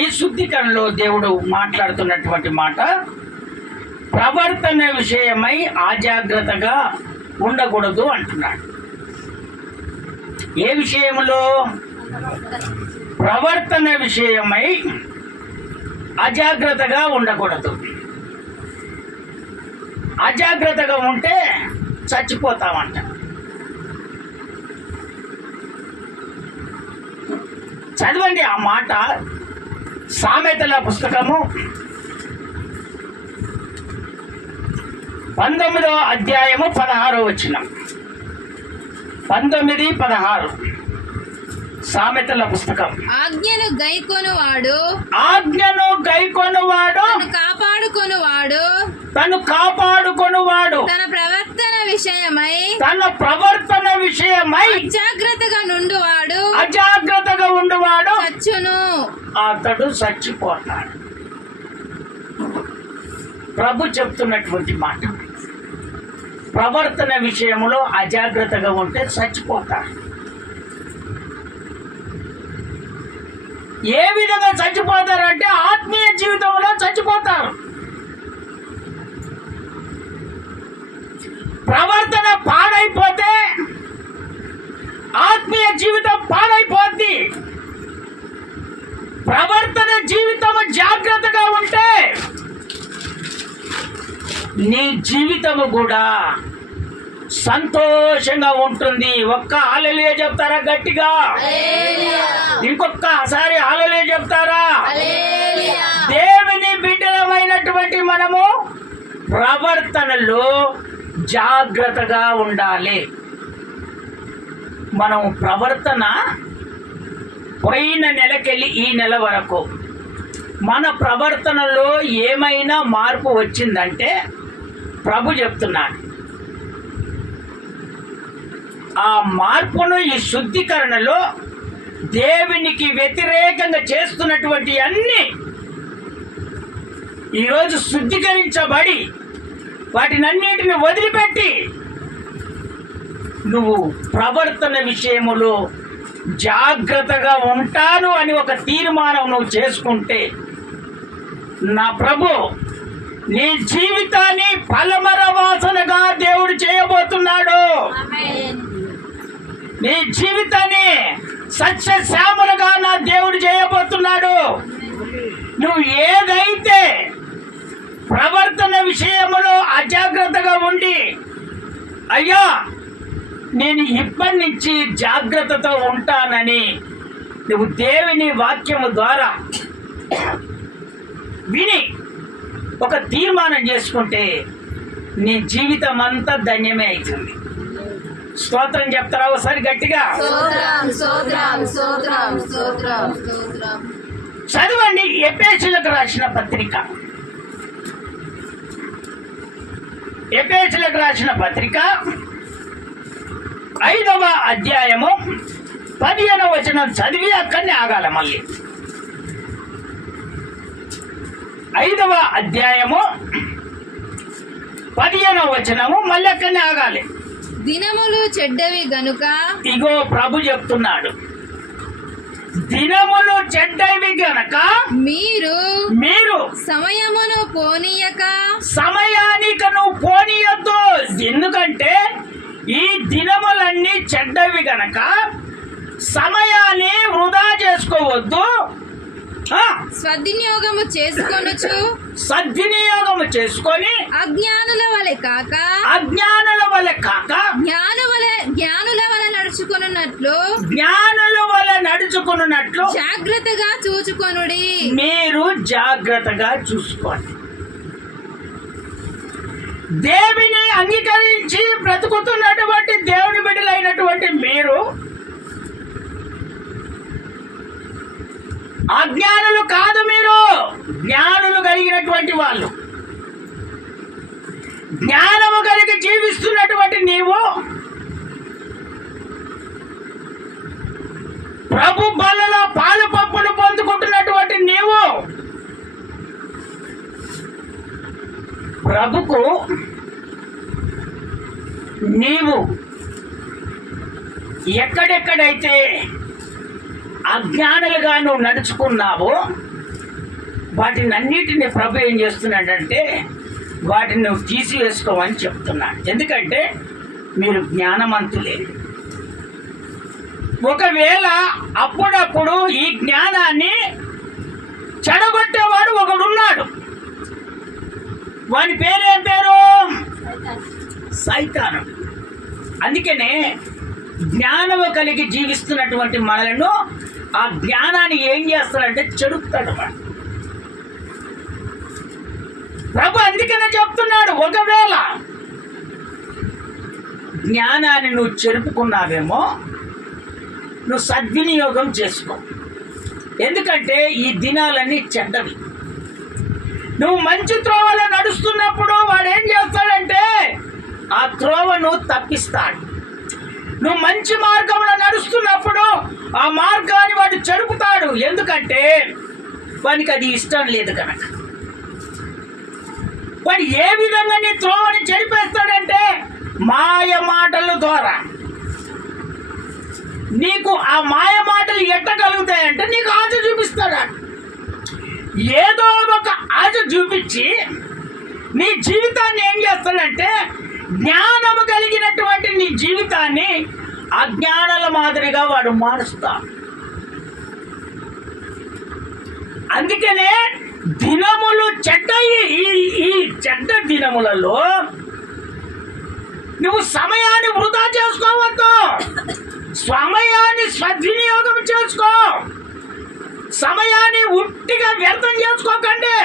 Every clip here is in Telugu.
ఈ శుద్ధీకరణలో దేవుడు మాట్లాడుతున్నటువంటి మాట, ప్రవర్తన విషయమై అజాగ్రత్తగా ఉండకూడదు అంటున్నాడు. ఏ విషయంలో? ప్రవర్తన విషయమై అజాగ్రత్తగా ఉండకూడదు. అజాగ్రత్తగా ఉంటే చచ్చిపోతామంట. చదవండి ఆ మాట, సామెతల పుస్తకము 19వ అధ్యాయము 16వ వచనం. 19:16 సామెతల పుస్తకం. ఆజ్ఞను గైకొనువాడు తను కాపాడుకొనువాడు తన ప్రవర్తన విషయమై అజాగ్రత్తగా ఉండువాడు చచ్చును, అతడు చచ్చిపోతాడు. ప్రభు చెప్తున్నటువంటి మాట, ప్రవర్తన విషయంలో అజాగ్రత్తగా ఉంటే చచ్చిపోతాడు. ఏ విధంగా చచ్చిపోతారంటే ఆత్మీయ జీవితంలో చచ్చిపోతారు. ప్రవర్తన పాడైపోతే ఆత్మీయ జీవితం పాడైపోద్ది. ప్రవర్తన జీవితం జాగ్రత్తగా ఉంటే నీ జీవితము కూడా సంతోషంగా ఉంటుంది. ఒక్క హల్లెలూయా చెప్తారా గట్టిగా? ఇంకొకసారి హల్లెలూయా చెప్తారా? దేవుని బిడ్డలమైనటువంటి మనము ప్రవర్తనలో జాగ్రత్తగా ఉండాలి. మనం ప్రవర్తన పోయిన నెలకెళ్ళి ఈ నెల వరకు మన ప్రవర్తనలో ఏమైనా మార్పు వచ్చిందంటే ప్రభు చెప్తున్నాడు, ఆ మార్పును ఈ శుద్ధీకరణలో దేవునికి వ్యతిరేకంగా చేస్తున్నటువంటి అన్ని ఈరోజు శుద్ధీకరించబడి వాటినన్నిటిని వదిలిపెట్టి నువ్వు ప్రవర్తన విషయములో జాగ్రత్తగా ఉంటాను అని ఒక తీర్మానం నువ్వు చేసుకుంటే, నా ప్రభు నీ జీవితాన్ని ఫలమర వాసనగా దేవుడు చేయబోతున్నాడు. నీ జీవితాన్ని సస్యశ్యామలుగా నా దేవుడు చేయబోతున్నాడు. నువ్వు ఏదైతే ప్రవర్తన విషయంలో అజాగ్రత్తగా ఉండి, అయ్యా నేను ఇప్పటి నుంచి జాగ్రత్తతో ఉంటానని నువ్వు దేవుని వాక్యము ద్వారా విని ఒక తీర్మానం చేసుకుంటే నీ జీవితం అంతా ధన్యమే అవుతుంది. స్తోత్రం చెప్తారా ఒకసారి గట్టిగా? చదవండి ఎఫెసీయులకు రాసిన పత్రిక, ఎఫెసీయులకు రాసిన పత్రిక 5వ అధ్యాయము 15వ వచనం చదివి అక్కడనే ఆగాల. మళ్ళీ 5వ అధ్యాయము 15వ వచనము మళ్ళీ అక్కడనే ఆగాలి. దినములు చెడ్డవి గనుక, ఇగో ప్రభు చెప్తున్నాడు, దినములు చెడ్డవి గనక మీరు సమయమును పోనీయక, సమయానికి నువ్వు పోనీయొద్దు. ఎందుకంటే ఈ దినములన్నీ చెడ్డవి గనక సమయాన్ని వృధా చేసుకోవద్దు. సద్వినియోగము చేసుకొని అజ్ఞానుల వలె కాక జ్ఞానుల వలె నడుచుకున్నట్లు జాగ్రత్తగా చూచుకొనుడి. మీరు జాగ్రత్తగా చూసుకోండి. దేవుని అంగీకరించి బ్రతుకుతున్నటువంటి దేవుని బిడ్డలైనటువంటి మీరు అజ్ఞానులు కాదు, మీరు జ్ఞానులు కలిగినటువంటి వాళ్ళు. జ్ఞానము కలిగి జీవిస్తున్నటువంటి నీవు ప్రభు బలలో పాలు పంపులు పొందుకుంటున్నటువంటి నీవు ప్రభుకు నీవు ఎక్కడెక్కడైతే అజ్ఞానులుగా నువ్వు నడుచుకున్నావో వాటిని అన్నిటిని ప్రభు ఏం చేస్తున్నాడంటే వాటిని నువ్వు తీసివేసుకోమని చెప్తున్నాడు. ఎందుకంటే మీరు జ్ఞానవంతులే. ఒకవేళ అప్పుడప్పుడు ఈ జ్ఞానాన్ని చెడగొట్టేవాడు ఒకడున్నాడు. వాని పేరేం పేరు? సైతాను. అందుకనే జ్ఞానము కలిగి జీవిస్తున్నటువంటి మనలను ఆ జ్ఞానాన్ని ఏం చేస్తాడంటే చెడుపుతాడు వాడు. ప్రభు అందుకనే చెప్తున్నాడు, ఒకవేళ జ్ఞానాన్ని నువ్వు చెరుపుకున్నావేమో నువ్వు సద్వినియోగం చేసుకో. ఎందుకంటే ఈ దినాలన్నీ చెడ్డవి. నువ్వు మంచి త్రోవలో నడుస్తున్నప్పుడు వాడు ఏం చేస్తాడంటే ఆ త్రోవను తప్పిస్తాడు. నువ్వు మంచి మార్గంలో నడుస్తున్నప్పుడు ఆ మార్గాన్ని వాడు చెరుపుతాడు. ఎందుకంటే వానికి అది ఇష్టం లేదు కనుక. వాడు ఏ విధంగా నీ త్రోవని చెరిపేస్తాడంటే మాయ మాటల ద్వారా. నీకు ఆ మాయ మాటలు ఎట్టగలుగుతాయంటే నీకు ఆశ చూపిస్తాడు. ఏదో ఒక ఆశ చూపించి నీ జీవితాన్ని ఏం చేస్తాడంటే జ్ఞానము కలిగినటువంటి నీ జీవితాన్ని అజ్ఞానాల మాదిరిగా వాడు మారుస్తాడు. అందుకనే దినములు చెడ్డయి. ఈ చెడ్డ దినములలో నువ్వు సమయాన్ని వృధా చేసుకోవద్దు. సమయాన్ని సద్వినియోగం చేసుకో. సమయాన్ని ఉట్టిగా వ్యర్థం చేసుకోకండి.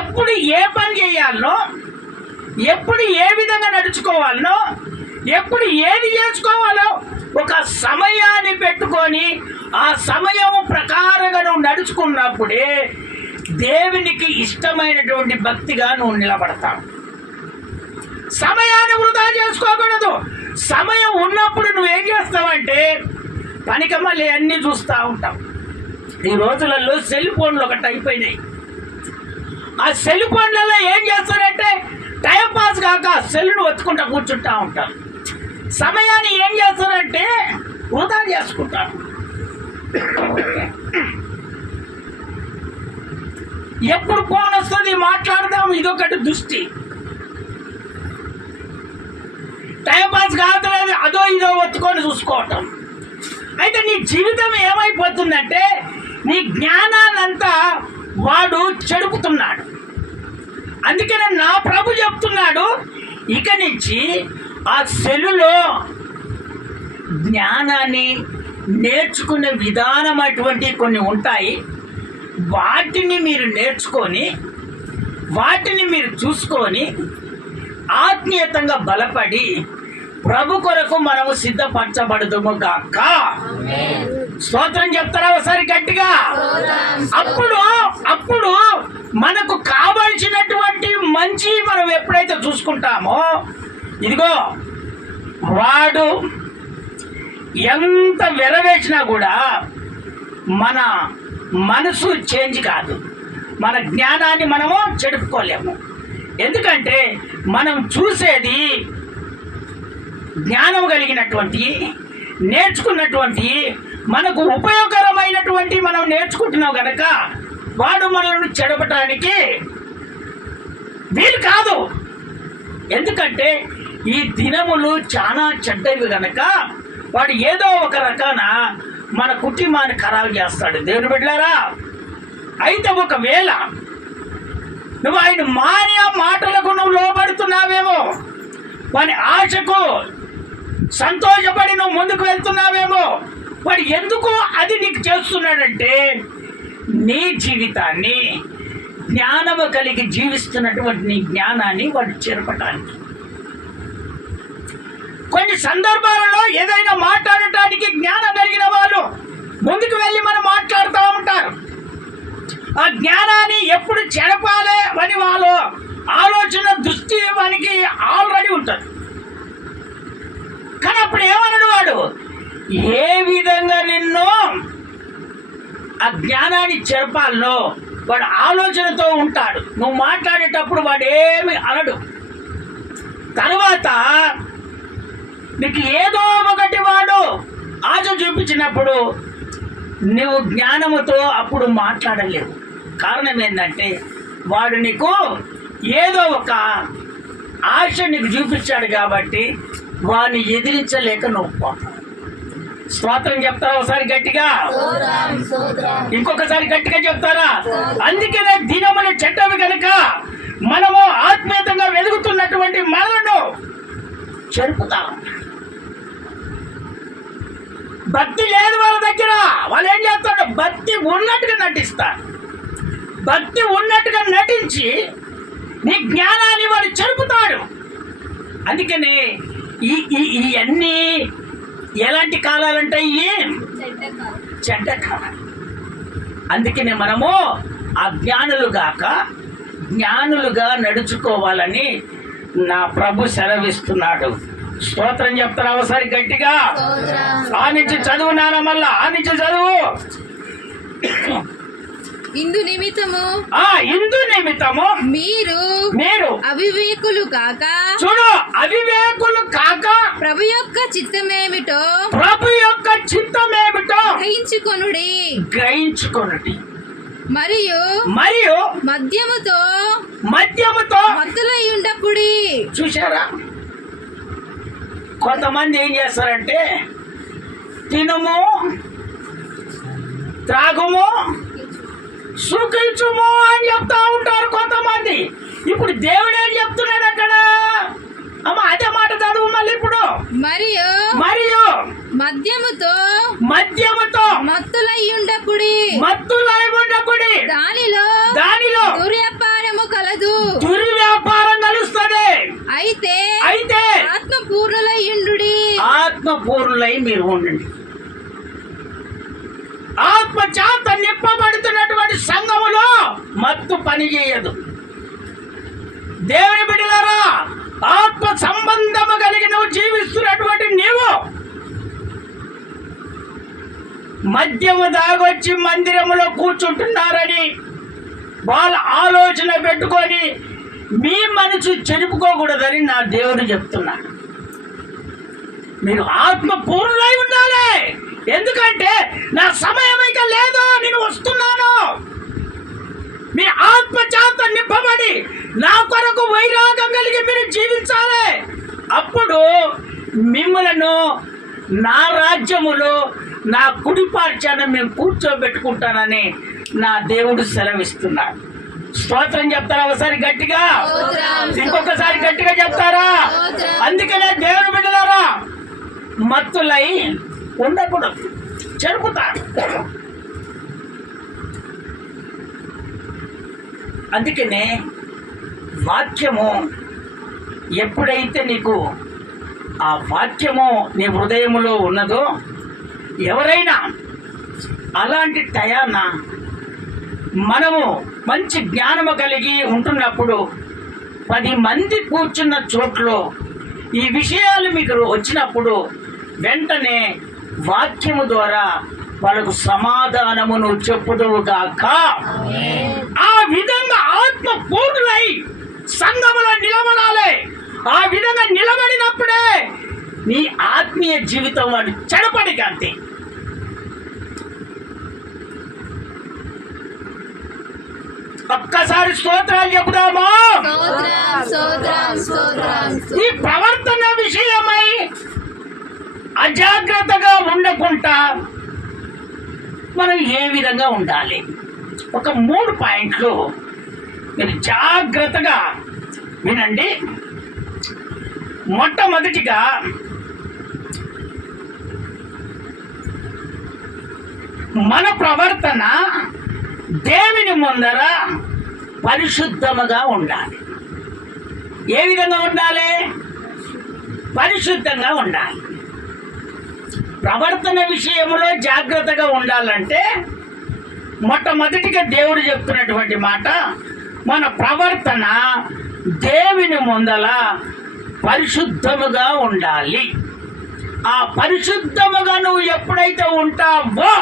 ఎప్పుడు ఏ పని చేయాలనో, ఎప్పుడు ఏ విధంగా నడుచుకోవాలనో, ఎప్పుడు ఏది చేసుకోవాలో ఒక సమయాన్ని పెట్టుకొని ఆ సమయం ప్రకారంగా నువ్వు నడుచుకున్నప్పుడే దేవునికి ఇష్టమైనటువంటి భక్తిగా నువ్వు నిలబడతావు. సమయాన్ని వృధా చేసుకోకూడదు. సమయం ఉన్నప్పుడు నువ్వేం చేస్తావంటే పనికమ్మలు అన్నీ చూస్తూ ఉంటావు. ఈ రోజులలో సెల్ ఫోన్లు ఒకటి అయిపోయినాయి. ఆ సెల్ ఫోన్లలో ఏం చేస్తారంటే టైం పాస్ కాక సెల్లును ఒత్తుకుంటా కూర్చుంటా ఉంటారు. సమయాన్ని ఏం చేస్తారంటే వృధా చేసుకుంటారు. ఎప్పుడు ఫోన్ వస్తుంది మాట్లాడదాం, ఇదొకటి దృష్టి. టైం పాస్ కావట్లేదు, అదో ఇదో ఒత్తుకొని చూసుకోవటం. అయితే నీ జీవితం ఏమైపోతుందంటే నీ జ్ఞానాన్నంతా వాడు చెడుపుతున్నాడు. అందుకనే నా ప్రభు చెప్తున్నాడు, ఇక నుంచి ఆ సెల్లులో జ్ఞానాన్ని నేర్చుకునే విధానం అటువంటి కొన్ని ఉంటాయి. వాటిని మీరు నేర్చుకొని వాటిని మీరు చూసుకొని ఆత్మీయతంగా బలపడి ప్రభు కొరకు మనము సిద్ధపరచబడదుము గాక. స్తోత్రం చెప్తారా ఒకసారి గట్టిగా? అప్పుడు మనకు కావలసినటువంటి మంచి మనం ఎప్పుడైతే చూసుకుంటామో, ఇదిగో వాడు ఎంత వెరవేసినా కూడా మన మనసు చేంజ్ కాదు. మన జ్ఞానాన్ని మనము చెడుపుకోలేము. ఎందుకంటే మనం చూసేది జ్ఞానం కలిగినటువంటి, నేర్చుకున్నటువంటి, మనకు ఉపయోగకరమైనటువంటి మనం నేర్చుకుంటున్నాం కనుక వాడు మనల్ని చెడపటానికి వీలు కాదు. ఎందుకంటే ఈ దినములు చాలా చెడ్డవి కనుక వాడు ఏదో ఒక రకాన మన కుటుంబాన్ని ఖరాబు చేస్తాడు. దేవుని బిడ్డలారా, అయితే ఒకవేళ నువ్వు ఆయన మాటలకు నువ్వు లోబడుతున్నావేమో, వాని ఆశకు సంతోషపడి నువ్వు ముందుకు వెళ్తున్నావేమో, వాడు ఎందుకు అది నీకు చేస్తున్నాడంటే నీ జీవితాన్ని జ్ఞానము కలిగి జీవిస్తున్నటువంటి నీ జ్ఞానాన్ని వాడు చెరపటానికి. కొన్ని సందర్భాలలో ఏదైనా మాట్లాడటానికి జ్ఞానం కలిగిన వాళ్ళు ముందుకు వెళ్ళి మనం మాట్లాడుతూ ఉంటారు. ఆ జ్ఞానాన్ని ఎప్పుడు చెరపాలి అని వాళ్ళు ఆలోచన దృష్టి వానికి ఆల్రెడీ ఉంటుంది. కానీ అప్పుడు ఏమన్నాడు వాడు, ఏ విధంగా నిన్ను ఆ జ్ఞానాన్ని చెరపాలనో వాడు ఆలోచనతో ఉంటాడు. నువ్వు మాట్లాడేటప్పుడు వాడు ఏమి అనడు. తర్వాత నీకు ఏదో ఒకటి వాడు ఆశ చూపించినప్పుడు నువ్వు జ్ఞానముతో అప్పుడు మాట్లాడలేవు. కారణం ఏంటంటే వాడు నీకు ఏదో ఒక ఆశ నీకు చూపించాడు కాబట్టి వాడిని ఎదిరించలేక నువ్వు పోతావు. స్తోత్రం చెప్తారా ఒకసారి గట్టిగా? ఇంకొకసారి గట్టిగా చెప్తారా? అందుకనే దినములు చెడ్డవి కనుక మనము ఆత్మీయతంగా వెలుగుతున్నటువంటి మనలను చెరుపుతాం. భక్తి లేదు వాళ్ళ దగ్గర. వాళ్ళు ఏం చేస్తారు? భక్తి ఉన్నట్టుగా నటిస్తారు. భక్తి ఉన్నట్టుగా నటించి నీ జ్ఞానాన్ని వాడు చెరుపుతాడు. అందుకని ఈ అన్నీ ఎలాంటి కాలాలంటే ఇవి చెడ్డ కాలం. అందుకనే మనము జ్ఞానులుగా నడుచుకోవాలని నా ప్రభు సెలవిస్తున్నాడు. స్తోత్రం చెప్తారా ఒకసారి గట్టిగా? ఆ నుంచి చదువు నాన్న, మళ్ళా ఆ నుంచి చదువు. ఇందు నిమిత్తము మీరు అవివేకులు కాక, చూడు, అవివేకులు కాక ప్రభు యొక్క చిత్తమేమిటో గ్రహించుకొనుడి. మరియు మద్యముతో మత్తులై ఉండకుడి. చూశారా? కొంతమంది ఏం చేస్తారంటే తినము, త్రాగము, సుఖించుము అని చెప్తా ఉంటారు కొంతమంది. ఇప్పుడు దేవుడు ఏం చెప్తున్నాడు అక్కడ? అమ్మ అదే మాట చదువు మళ్ళీ. ఇప్పుడు మరియు మద్యముతో మత్తులై ఉండకుడి. దానిలో దుర్వ్యాపారము కలదు. దుర్వ్యాపారం కలుస్తుంది. అయితే ఆత్మపూర్ణులై మీరు ఉండండి. ఆత్మ చేత నింపబడుతున్నటువంటి సంఘములో మత్తు పని చేయదు. దేవుని బిడ్డలారా, ఆత్మ సంబంధము కలిగి నువ్వు జీవిస్తున్నటువంటి నీవు మద్యము దాగొచ్చి మందిరములో కూర్చుంటున్నారని వాళ్ళ ఆలోచన పెట్టుకొని మీ మనసు చెరుపుకోకూడదని నా దేవుడు చెప్తున్నాడు. మీరు ఆత్మ పూర్ణులై ఉండాలి. ఎందుకంటే నా సమయం ఇక లేదు, నేను వస్తున్నాను. మీ ఆత్మ చేత నింపబడి నా కొరకు వైరాగం కలిగి మీరు జీవించాలి. అప్పుడు మిమ్మలను నా రాజ్యములో నా కుడి పార్శ్వాన మేము కూర్చోబెట్టుకుంటానని నా దేవుడు సెలవిస్తున్నాడు. స్తోత్రం చెప్తారా ఒకసారి గట్టిగా? ఇంకొకసారి గట్టిగా చెప్తారా? అందుకనే దేవుని బిడ్డలారా, మత్తులై ఉండకూడదు, చెరుపుతాడు. అందుకనే వాక్యము ఎప్పుడైతే నీకు ఆ వాక్యము నీ హృదయములో ఉన్నదో, ఎవరైనా అలాంటి టయాన మనము మంచి జ్ఞానము కలిగి ఉంటున్నప్పుడు 10 మంది కూర్చున్న చోట్లో ఈ విషయాలు మీకు వచ్చినప్పుడు వెంటనే వాక్యము ద్వారా వాళ్ళకు సమాధానమును చెప్పుదువుగాక. ఆ విధంగా ఆత్మ పూర్ణులై సంఘములో నిలబడాలి. ఆ విధంగా నిలబడినప్పుడే నీ ఆత్మీయ జీవితం వాడు చెడపడి కాంతి. ఒక్కసారి స్తోత్రాలు చెబుదామా? ఈ ప్రవర్తన విషయమై అజాగ్రత్తగా ఉండకుండా మనం ఏ విధంగా ఉండాలి? ఒక 3 పాయింట్లు మీరు జాగ్రత్తగా వినండి. మొట్టమొదటిగా మన ప్రవర్తన దేవుని ముందర పరిశుద్ధముగా ఉండాలి. ఏ విధంగా ఉండాలి? పరిశుద్ధంగా ఉండాలి. ప్రవర్తన విషయంలో జాగ్రత్తగా ఉండాలంటే మొట్టమొదటిగా దేవుడు చెప్తున్నటువంటి మాట, మన ప్రవర్తన దేవుని ముందల పరిశుద్ధముగా ఉండాలి. ఆ పరిశుద్ధముగా నువ్వు ఎప్పుడైతే ఉంటావో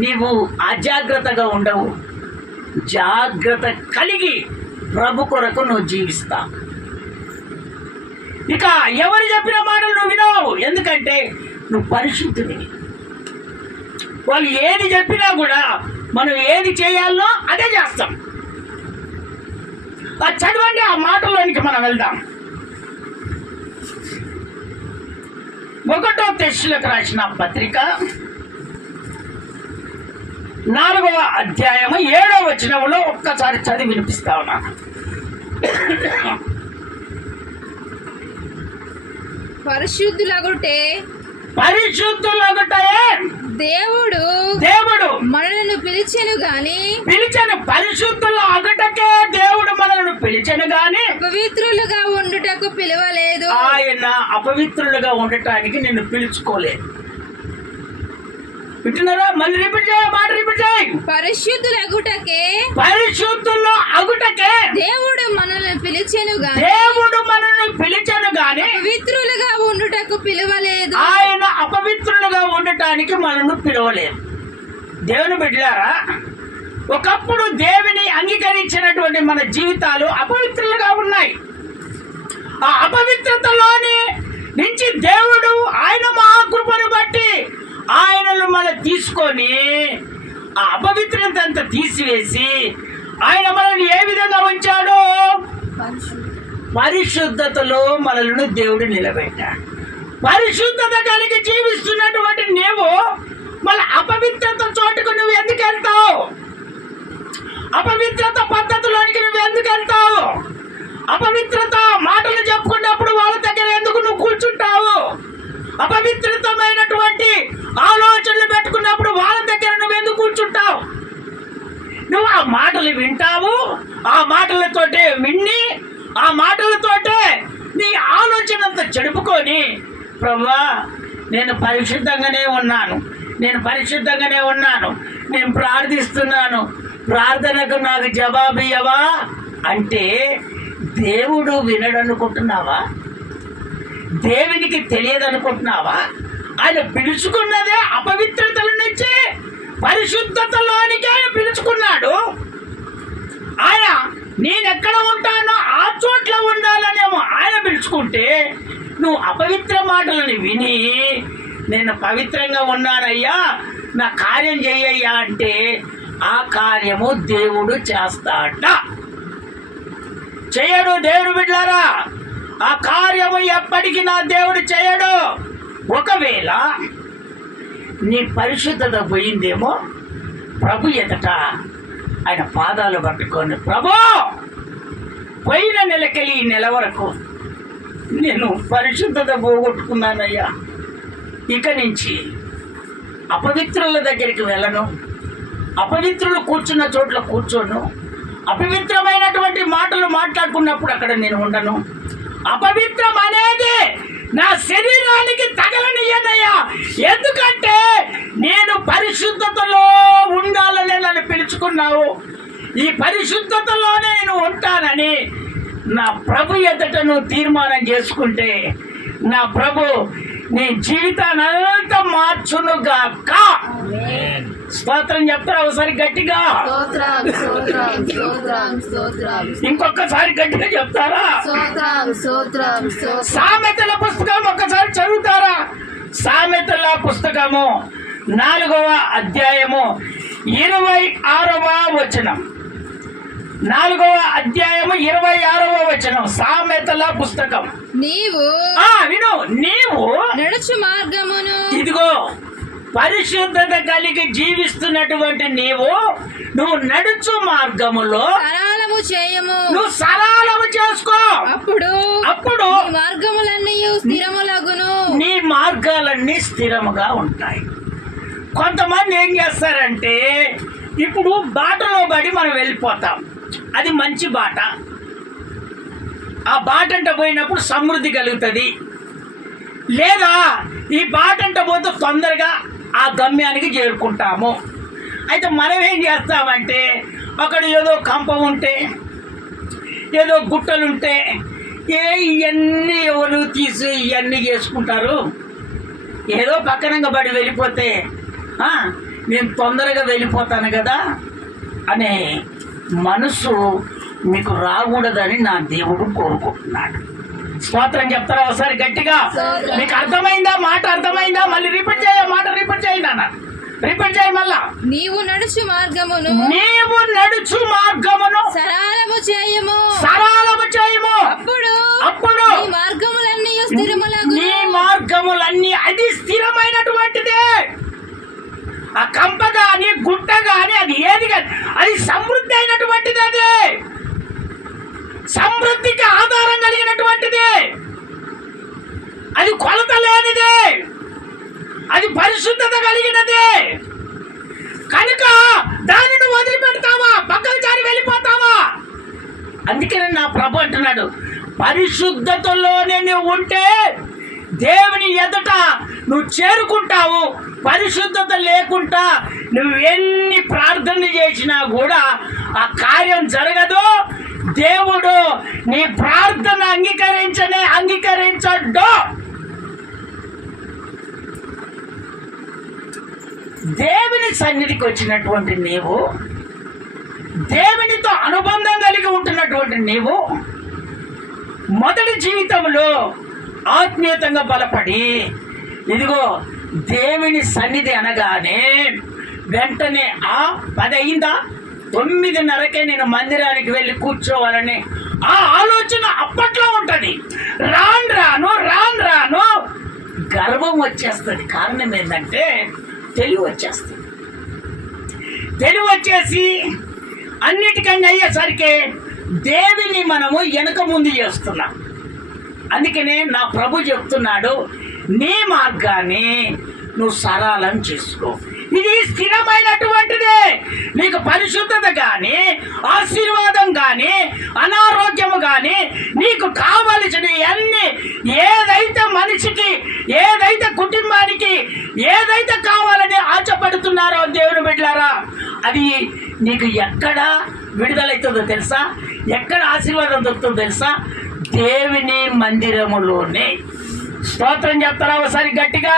నీవు అజాగ్రత్తగా ఉండవు, జాగ్రత్త కలిగి ప్రభు కొరకు నువ్వు జీవిస్తావు. ఇక ఎవరు చెప్పిన మాటలు నువ్వు వినవు, ఎందుకంటే నువ్వు పరిశుద్ధుని. వాళ్ళు ఏది చెప్పినా కూడా మనం ఏది చేయాలో అదే చేస్తాం. చదవండి, ఆ మాటల్లోనికి మనం వెళ్దాం. 1 తెస్సలోనికీయులకు రాసిన పత్రిక 4వ అధ్యాయము 7వ వచనంలో ఒక్కసారి చదివి వినిపిస్తా ఉన్నాను. పరిశుద్ధులగుటే దేవుడు మనలను పిలిచెను పరిశుద్ధుల అగుటకే దేవుడు మనలను పిలిచెను గాని అపవిత్రులుగా ఉండుటకు పిలవలేదు. ఆయన అపవిత్రులుగా ఉండటానికి నిన్ను పిలుచుకోలేదు. వింటున్నారా? మళ్ళీ రిపీట్ చేయ, మాట రిపీట్ చేయి. పరిశుద్ధుల అగుటకే దేవుడు మనల్ని పిలిచెను గాని అపవిత్రులుగా ఉండుటకు పిలవలేదు. ఆయన అపవిత్రులుగా ఉండటానికి మనల్ని పిలవలేదు. దేవుని బిడ్డలారా, ఒకప్పుడు దేవుని అంగీకరించినటువంటి మన జీవితాలు అపవిత్రులుగా ఉన్నాయి. ఆ అపవిత్రతలోని నుంచి దేవుడు ఆయన మహాకృపను బట్టి ఆయనను మనం తీసుకొని ఆ అపవిత్రత అంతా తీసివేసి ఆయన మనల్ని ఏ విధంగా ఉంచాడో పరిశుద్ధతలో మనలను దేవుడు నిలబెట్టాడు. పరిశుద్ధత కలిగి జీవిస్తున్నటువంటి నీవు మళ్ళీ అపవిత్రత చోటుకు నువ్వు ఎందుకు వెళ్తావు? అపవిత్రత పద్ధతిలోనికి నువ్వు ఎందుకు వెళ్తావు? అపవిత్రత మాటలు చెప్పుకున్నప్పుడు వాళ్ళ దగ్గర ఎందుకు నువ్వు కూర్చుంటావు? అపవిత్రితమైనటువంటి ఆలోచనలు పెట్టుకున్నప్పుడు వాళ్ళ దగ్గర నువ్వు ఎందుకు కూర్చుంటావు? నువ్వు ఆ మాటలు వింటావు, ఆ మాటలతోటే విన్ని ఆ మాటలతోటే నీ ఆలోచన అంతా చెడుపుకొని, ప్రభువా నేను పరిశుద్ధంగానే ఉన్నాను, నేను ప్రార్థిస్తున్నాను, ప్రార్థనకు నాకు జవాబు ఇవ్వవా అంటే దేవుడు వినడనుకుంటున్నావా? దేవునికి తెలియదనుకుంటున్నావా? ఆయన పిలుచుకున్నదే అపవిత్రతల నుంచి పరిశుద్ధతలోనికి ఆయన పిలుచుకున్నాడు. ఆయన నేనెక్కడ ఉంటానో ఆ చోట్ల ఉండాలనేమో ఆయన పిలుచుకుంటే, నువ్వు అపవిత్ర మాటలను విని నేను పవిత్రంగా ఉన్నానయ్యా, నా కార్యం చెయ్యయ్యా అంటే ఆ కార్యము దేవుడు చేస్తాడ. చేయడు. దేవుడు బిడ్డలారా, ఆ కార్యము ఎప్పటికీ నా దేవుడు చేయడు. ఒకవేళ నీ పరిశుద్ధత పోయిందేమో, ప్రభు ఎదుట ఆయన పాదాలు పట్టుకొని, ప్రభు పోయిన నెలకెళ్ళి ఈ నెల వరకు నేను పరిశుద్ధత పోగొట్టుకున్నానయ్యా, ఇక నుంచి అపవిత్రుల దగ్గరికి వెళ్ళను, అపవిత్రులు కూర్చున్న చోట్ల కూర్చోను, అపవిత్రమైనటువంటి మాటలు మాట్లాడుకున్నప్పుడు అక్కడ నేను ఉండను, అపవిత్రం అనేది నా శరీరానికి తగలనియనయ్యా, ఎందుకంటే నేను పరిశుద్ధతలో ఉండాలని నన్ను పిలుచుకున్నావు, ఈ పరిశుద్ధతలోనే నేను ఉంటానని నా ప్రభు ఎదుట నువ్వు తీర్మానం చేసుకుంటే, నా ప్రభు నీ జీవితాన్ని అంతా మార్చునుగాక. స్తోత్రం చెప్తారా ఒకసారి గట్టిగా? ఇంకొకసారి గట్టిగా చెప్తారా? సామెతల పుస్తకం ఒక్కసారి చదువుతారా? సామెతల పుస్తకము 4వ అధ్యాయము 26వ వచనం. 4వ అధ్యాయము 26వ వచనం. సామెతల పుస్తకం. నీవు నడుచు మార్గమును, ఇదిగో పరిశుద్ధత కలిగి జీవిస్తున్నటువంటి నువ్వు నడుచు మార్గములో సరళము చేయము, నువ్వు సరళము చేసుకో. అప్పుడు మార్గములన్నీ స్థిరములగును, నీ మార్గాలన్నీ స్థిరముగా ఉంటాయి. కొంతమంది ఏం చేస్తారంటే, ఇప్పుడు బాటలో పడి మనం వెళ్ళిపోతాం, అది మంచి బాట. ఆ బాటంట పోయినప్పుడు సమృద్ధి కలుగుతుంది, లేదా ఈ బాటంట పోతే తొందరగా ఆ గమ్యానికి చేరుకుంటాము. అయితే మనం ఏం చేస్తామంటే, అక్కడ ఏదో కంప ఉంటే, ఏదో గుట్టలుంటే, ఇవన్నీ ఎవరు తీసి ఇవన్నీ చేసుకుంటారు, ఏదో పక్కనంగా పడి వెళ్ళిపోతే నేను తొందరగా వెళ్ళిపోతాను కదా అనే మనసు మీకు రాకూడదని నా దేవుడు కోరుకుంటున్నాడు. స్తోత్రం చెప్తారా ఒకసారి గట్టిగా? స్తోత్రం. మీకు అర్థమైందా? మాట అర్థమైందా? మళ్ళీ రిపీట్ చేయ, మాట రిపీట్ చేయండి అన్న, రిపీట్ చేయి మళ్ళా. నీవు నడుచు మార్గమును నీవు నడుచు మార్గమును సరళము చేయము. సరళము చేయము. అప్పుడు అప్పుడు నీ మార్గములన్నీ స్థిరములగును. నీ మార్గములన్నీ, అది స్థిరమైనటువంటిదే. ఆ కంప గాని గుట్ట గాని అది ఏది కాని అది సమృద్ధి అయినటువంటిది. అది సమృద్ధికి ఆధారం కలిగినటువంటిది. అది కొలత లేనిదే. అది పరిశుద్ధత కలిగినదే. కనుక దానిని వదిలిపెడతావా? పక్కకు జారి వెళ్ళిపోతావా? అందుకని నా ప్రభు అంటున్నాడు, పరిశుద్ధతలోనే నువ్వు ఉంటే దేవుని ఎదుట నువ్వు చేరుకుంటావు. పరిశుద్ధత లేకుండా నువ్వు ఎన్ని ప్రార్థనలు చేసినా కూడా ఆ కార్యం జరగదు. దేవుడు నీ ప్రార్థన అంగీకరించడు. దేవుని సన్నిధికి వచ్చినటువంటి నీవు, దేవునితో అనుబంధం కలిగి ఉంటున్నటువంటి నీవు మొదటి జీవితంలో ఆత్మీయతంగా బలపడి, ఇదిగో దేవుని సన్నిధి అనగానే వెంటనే 10 అయిందా, 9:30కే నేను మందిరానికి వెళ్ళి కూర్చోవాలని ఆ ఆలోచన అప్పట్లో ఉంటుంది. రాను రాను గర్వం వచ్చేస్తుంది. కారణం ఏంటంటే తెలివి వచ్చేస్తుంది. తెలివి వచ్చేసి అన్నిటికన్నా అయ్యేసరికి దేవిని మనము వెనక ముందు చేస్తున్నాం. అందుకనే నా ప్రభు చెప్తున్నాడు, నీ మార్గాన్ని నువ్వు సరళం చేసుకో. ఇది స్థిరమైనటువంటిదే. నీకు పరిశుద్ధత కానీ, ఆశీర్వాదం కానీ, అనారోగ్యము కానీ, నీకు కావలసినవి అన్ని ఏదైతే మనిషికి, ఏదైతే కుటుంబానికి, ఏదైతే కావాలని ఆశపడుతున్నారో దేవుని బిడ్డలారా, అది నీకు ఎక్కడ విడుదలవుతుందో తెలుసా? ఎక్కడ ఆశీర్వాదం దొరుకుతుందో తెలుసా? దేవుని మందిరములోనే. స్తోత్రం చెప్తారా ఒకసారి గట్టిగా?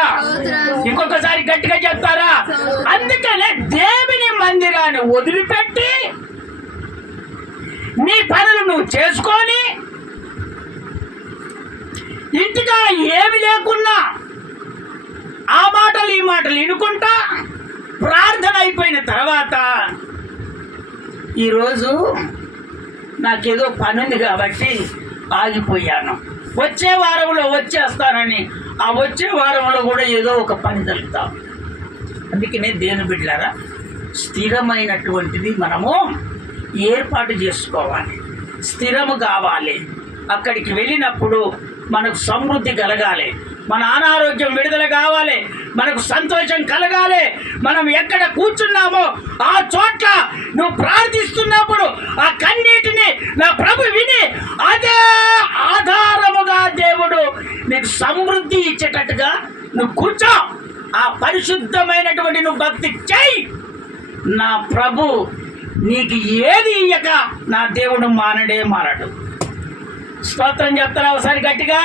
ఇంకొకసారి గట్టిగా చెప్తారా? అందుకనే దేవుని మందిరాన్ని వదిలిపెట్టి నీ పనులు నువ్వు చేసుకొని ఇంటిగా ఏమి లేకున్నా ఆ మాటలు ఈ మాటలు వినుకుంటా ప్రార్థన అయిపోయిన తర్వాత, ఈరోజు నాకేదో పని ఉంది కాబట్టి ఆగిపోయాను, వచ్చే వారంలో వచ్చేస్తానని ఆ వచ్చే వారంలో కూడా ఏదో ఒక పని జరుగుతాం. అందుకనే దేవుని బిడ్డలారా, స్థిరమైనటువంటిది మనము ఏర్పాటు చేసుకోవాలి. స్థిరము కావాలి. అక్కడికి వెళ్ళినప్పుడు మనకు సమృద్ధి కలగాలి, మన అనారోగ్యం విడుదల కావాలి, మనకు సంతోషం కలగాలి. మనం ఎక్కడ కూర్చున్నామో ఆ చోట్ల నువ్వు ప్రార్థిస్తున్నప్పుడు ఆ కన్నీటిని నా ప్రభు విని అదే ఆధారముగా దేవుడు నీకు సమృద్ధి ఇచ్చేటట్టుగా నువ్వు కూర్చో. ఆ పరిశుద్ధమైనటువంటి నువ్వు భక్తి చెయ్యి. నా ప్రభు నీకు ఏది ఇయ్యక నా దేవుడు మానడు. స్తోత్రం చెప్తారా ఒకసారి గట్టిగా?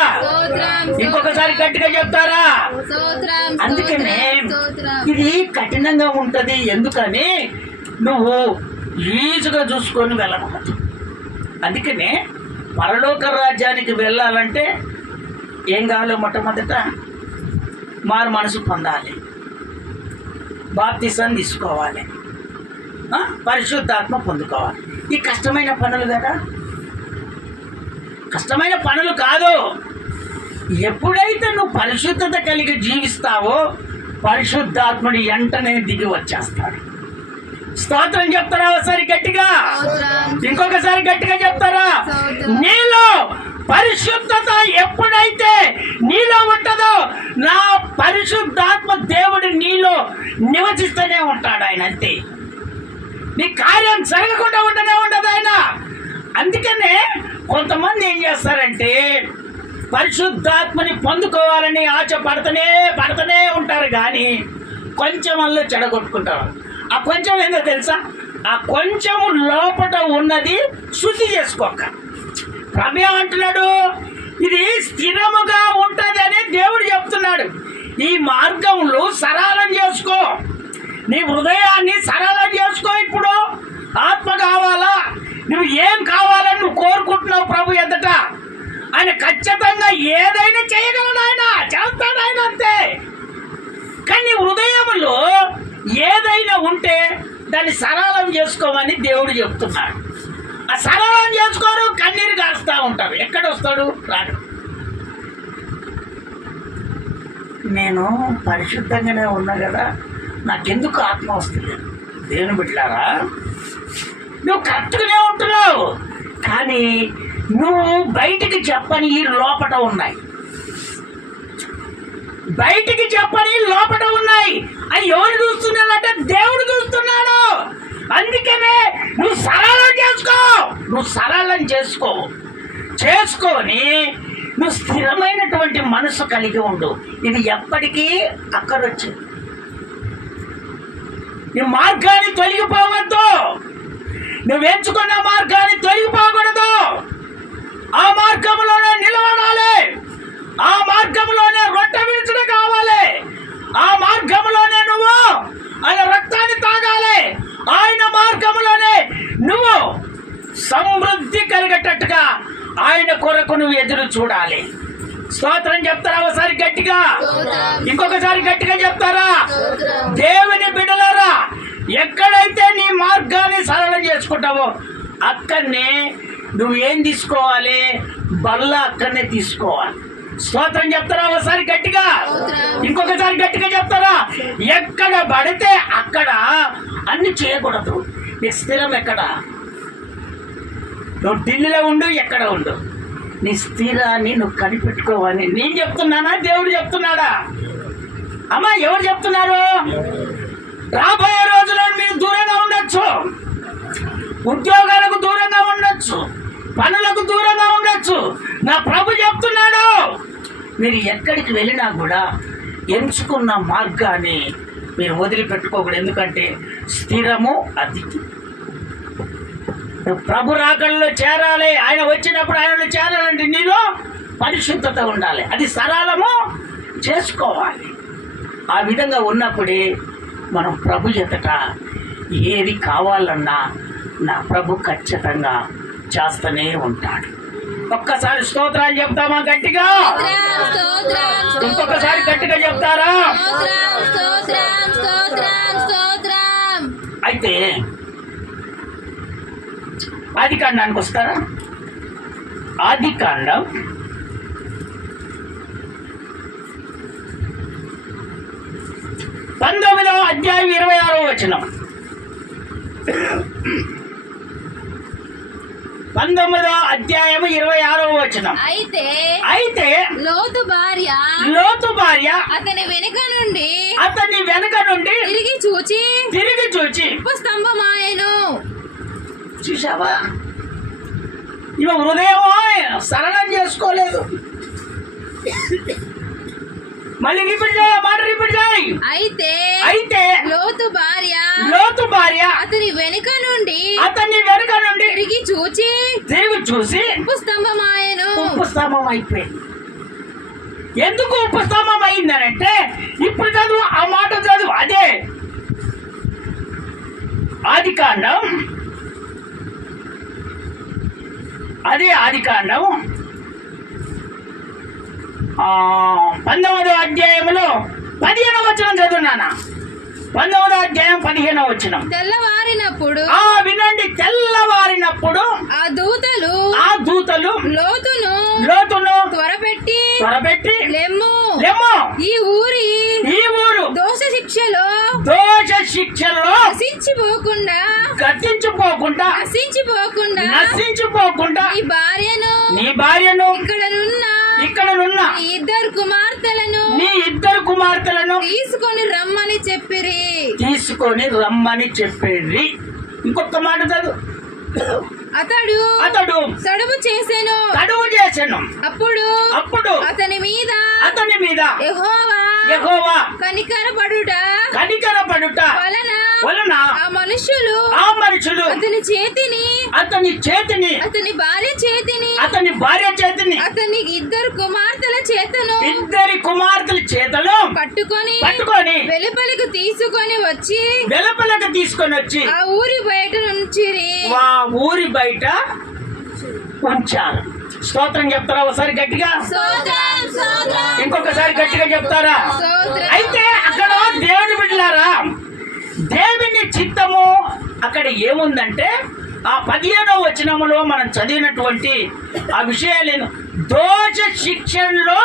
ఇంకొకసారి గట్టిగా చెప్తారా? అందుకనే ఇది కఠినంగా ఉంటది. ఎందుకని నువ్వు ఈజీగా చూసుకొని వెళ్ళకూడదు. అందుకనే పరలోక రాజ్యానికి వెళ్ళాలంటే ఏం కావాలో మొట్టమొదట మారు మనసు పొందాలి, బాప్తిసం తీసుకోవాలి, పరిశుద్ధాత్మ పొందుకోవాలి. ఈ కష్టమైన పనులు కదా, కష్టమైన పనులు కాదు. ఎప్పుడైతే నువ్వు పరిశుద్ధత కలిగి జీవిస్తావో పరిశుద్ధాత్ముడి వెంటనే దిగి వచ్చేస్తాడు. స్తోత్రం చెప్తారా ఒకసారి గట్టిగా? ఇంకొకసారి గట్టిగా చెప్తారా? నీలో పరిశుద్ధత ఎప్పుడైతే నీలో ఉంటుందో నా పరిశుద్ధాత్మ దేవుడు నీలో నివసిస్తూనే ఉంటాడు. ఆయన అంతే, నీ కార్యం జరగకుండా ఉండనే ఉండదు ఆయన. అందుకనే కొంతమంది ఏం చేస్తారంటే పరిశుద్ధాత్మని పొందుకోవాలని ఆశ పడుతూనే ఉంటారు, కానీ కొంచెం వల్ల చెడగొట్టుకుంటారు. ఆ కొంచెం ఏందో తెలుసా? ఆ కొంచెము లోపల ఉన్నది శుద్ధి చేసుకోక. ప్రభు అంటున్నాడు, ఇది స్థిరముగా ఉంటుంది అని దేవుడు చెప్తున్నాడు. ఈ మార్గంలో సరళం చేసుకో, నీ హృదయాన్ని సరళం చేసుకో. ఇప్పుడు ఆత్మ కావాలా? నువ్వు ఏం కావాలని నువ్వు కోరుకుంటున్నావు ప్రభు ఎదుట, ఆయన ఖచ్చితంగా ఏదైనా చేయగలడు, ఆయన చేస్తాడు, ఆయన అంతే. కానీ హృదయంలో ఏదైనా ఉంటే దాన్ని సరళం చేసుకోమని దేవుడు చెప్తున్నాడు. ఆ సరళం చేసుకోరు, కన్నీరు కాస్తా ఉంటారు. ఎక్కడ వస్తాడు? రాడు. నేను పరిశుద్ధంగానే ఉన్నా కదా, నాకెందుకు ఆత్మ వస్తుంది? దేవుని బిడ్డలారా, నువ్వు కరెక్ట్గానే ఉంటున్నావు, కానీ నువ్వు బయటికి చెప్పని ఈ లోపట ఉన్నాయి, బయటికి చెప్పని లోపట ఉన్నాయి. అవి ఎవరు చూస్తున్నాడంటే దేవుడు చూస్తున్నాడు. అందుకనే నువ్వు సరళం చేసుకో, నువ్వు సరళం చేసుకొని నువ్వు స్థిరమైనటువంటి మనసు కలిగి ఉండు. ఇది ఎప్పటికీ అక్కడొచ్చింది. నీ మార్గాన్ని తొలగిపోవద్దు, నువ్వు ఎంచుకున్న మార్గాన్ని తొలగిపోకూడదు. ఆ మార్గంలోనే నిలబడాలి, ఆ మార్గంలోనే రొట్టె విడిచడం కావాలి, ఆ మార్గంలోనే నువ్వు ఆయన రక్తాన్ని తాగాలి, ఆయన మార్గంలోనే నువ్వు సమృద్ధి కలిగేటట్టుగా ఆయన కొరకు నువ్వు ఎదురు చూడాలి. స్తోత్రం చెప్తారా? ఒకసారి గట్టిగా, ఇంకొకసారి గట్టిగా చెప్తారా? దేవుని బిడ్డలారా, ఎక్కడైతే నీ మార్గాన్ని సరళం చేసుకుంటావో అక్కడనే నువ్వు ఏం తీసుకోవాలి? బల్ల అక్కడనే తీసుకోవాలి. స్తోత్రం చెప్తారా? ఒకసారి గట్టిగా, ఇంకొకసారి గట్టిగా చెప్తారా? ఎక్కడ పడితే అక్కడ అన్ని చేయకూడదు. నీ స్థిరం ఎక్కడ? నువ్వు ఢిల్లీలో ఉండు, ఎక్కడ ఉండు, నీ స్థిరాన్ని నువ్వు కనిపెట్టుకోవాలి. నేను చెప్తున్నానా? దేవుడు చెప్తున్నాడా? అమ్మా, ఎవరు చెప్తున్నారు? రాబోయే రోజుల్లో మీరు దూరంగా ఉండొచ్చు, ఉద్యోగాలకు దూరంగా ఉండొచ్చు, పనులకు దూరంగా ఉండొచ్చు. నా ప్రభు చెప్తున్నాడు, మీరు ఎక్కడికి వెళ్ళినా కూడా ఎంచుకున్న మార్గాన్ని మీరు వదిలిపెట్టుకోకూడదు. ఎందుకంటే స్థిరము అది. నువ్వు ప్రభు రాకడలో చేరాలి, ఆయన వచ్చినప్పుడు ఆయనలో చేరాలంటే నీలో పరిశుద్ధత ఉండాలి, అది సరళము చేసుకోవాలి. ఆ విధంగా ఉన్నప్పుడే మనం ప్రభు ఎదుట ఏది కావాలన్నా నా ప్రభు ఖచ్చితంగా చేస్తూనే ఉంటాడు. ఒక్కసారి స్తోత్రాలు చెప్తామా గట్టిగా? ఇంకొకసారి గట్టిగా చెప్తారా? అయితే ఆది కాండానికి వస్తారా? ఆది కాండం 19వ అధ్యాయం 26వ వచనం. 19వ అధ్యాయం 26వ వచనం. అయితే లోతు భార్య అతని వెనుక నుండి తిరిగి చూచి స్తంభమాయెను. చూసావా? ఇవ హృదయం సరళం చేసుకోలేదు. మళ్ళీ రిపీట్ చేయ, మాట రిపీట్ చేయి. అయితే లోతు భార్య అతని వెనుక నుండి తిరిగి చూసి ఉపస్తంభం అయిపోయింది. ఎందుకు ఉపస్తంభం అయిందనంటే, ఇప్పుడు చదువు, ఆ మాట చదువు. అదే ఆది కాండం 19వ అధ్యాయంలో 15వ వచనం చదువునానా? 19వ అధ్యాయం 15వ వచనం. తెల్లవారినప్పుడు వినండి, తెల్లవారినప్పుడు ఆ దూతలు లోతును త్వరపెట్టి లెమ్ము, ఈ ఊరు దోష శిక్షలో నశించిపోకుండా నీ భార్యను ఇక్కడనున్న నీ ఇద్దరు కుమార్తెలను తీసుకొని రమ్మని చెప్పిరి. ఇంకొక మాట చదువు. అతడు తడువు చేసెను. అప్పుడు అతని మీద యెహోవా కనికరపడుట వలన ఆ మనుషులు అతని చేతిని అతని భార్య చేతిని అతని ఇద్దరు కుమార్తెల చేతను పట్టుకొని వెలుపలకు తీసుకొని వచ్చి ఆ ఊరి బయట ఉంచారు. స్తోత్రం చెప్తారా ఒకసారి గట్టిగా? స్తోత్రం స్తోత్రం ఇంకొకసారి గట్టిగా చెప్తారా? స్తోత్రం. అయితే అక్కడ దేవుని బిడ్డలారా, దేవుని చిత్తము అక్కడ ఏముందంటే ఆ 15వ వచనములో మనం చదివినటువంటి ఆ విషయాలను దోష శిక్షణలో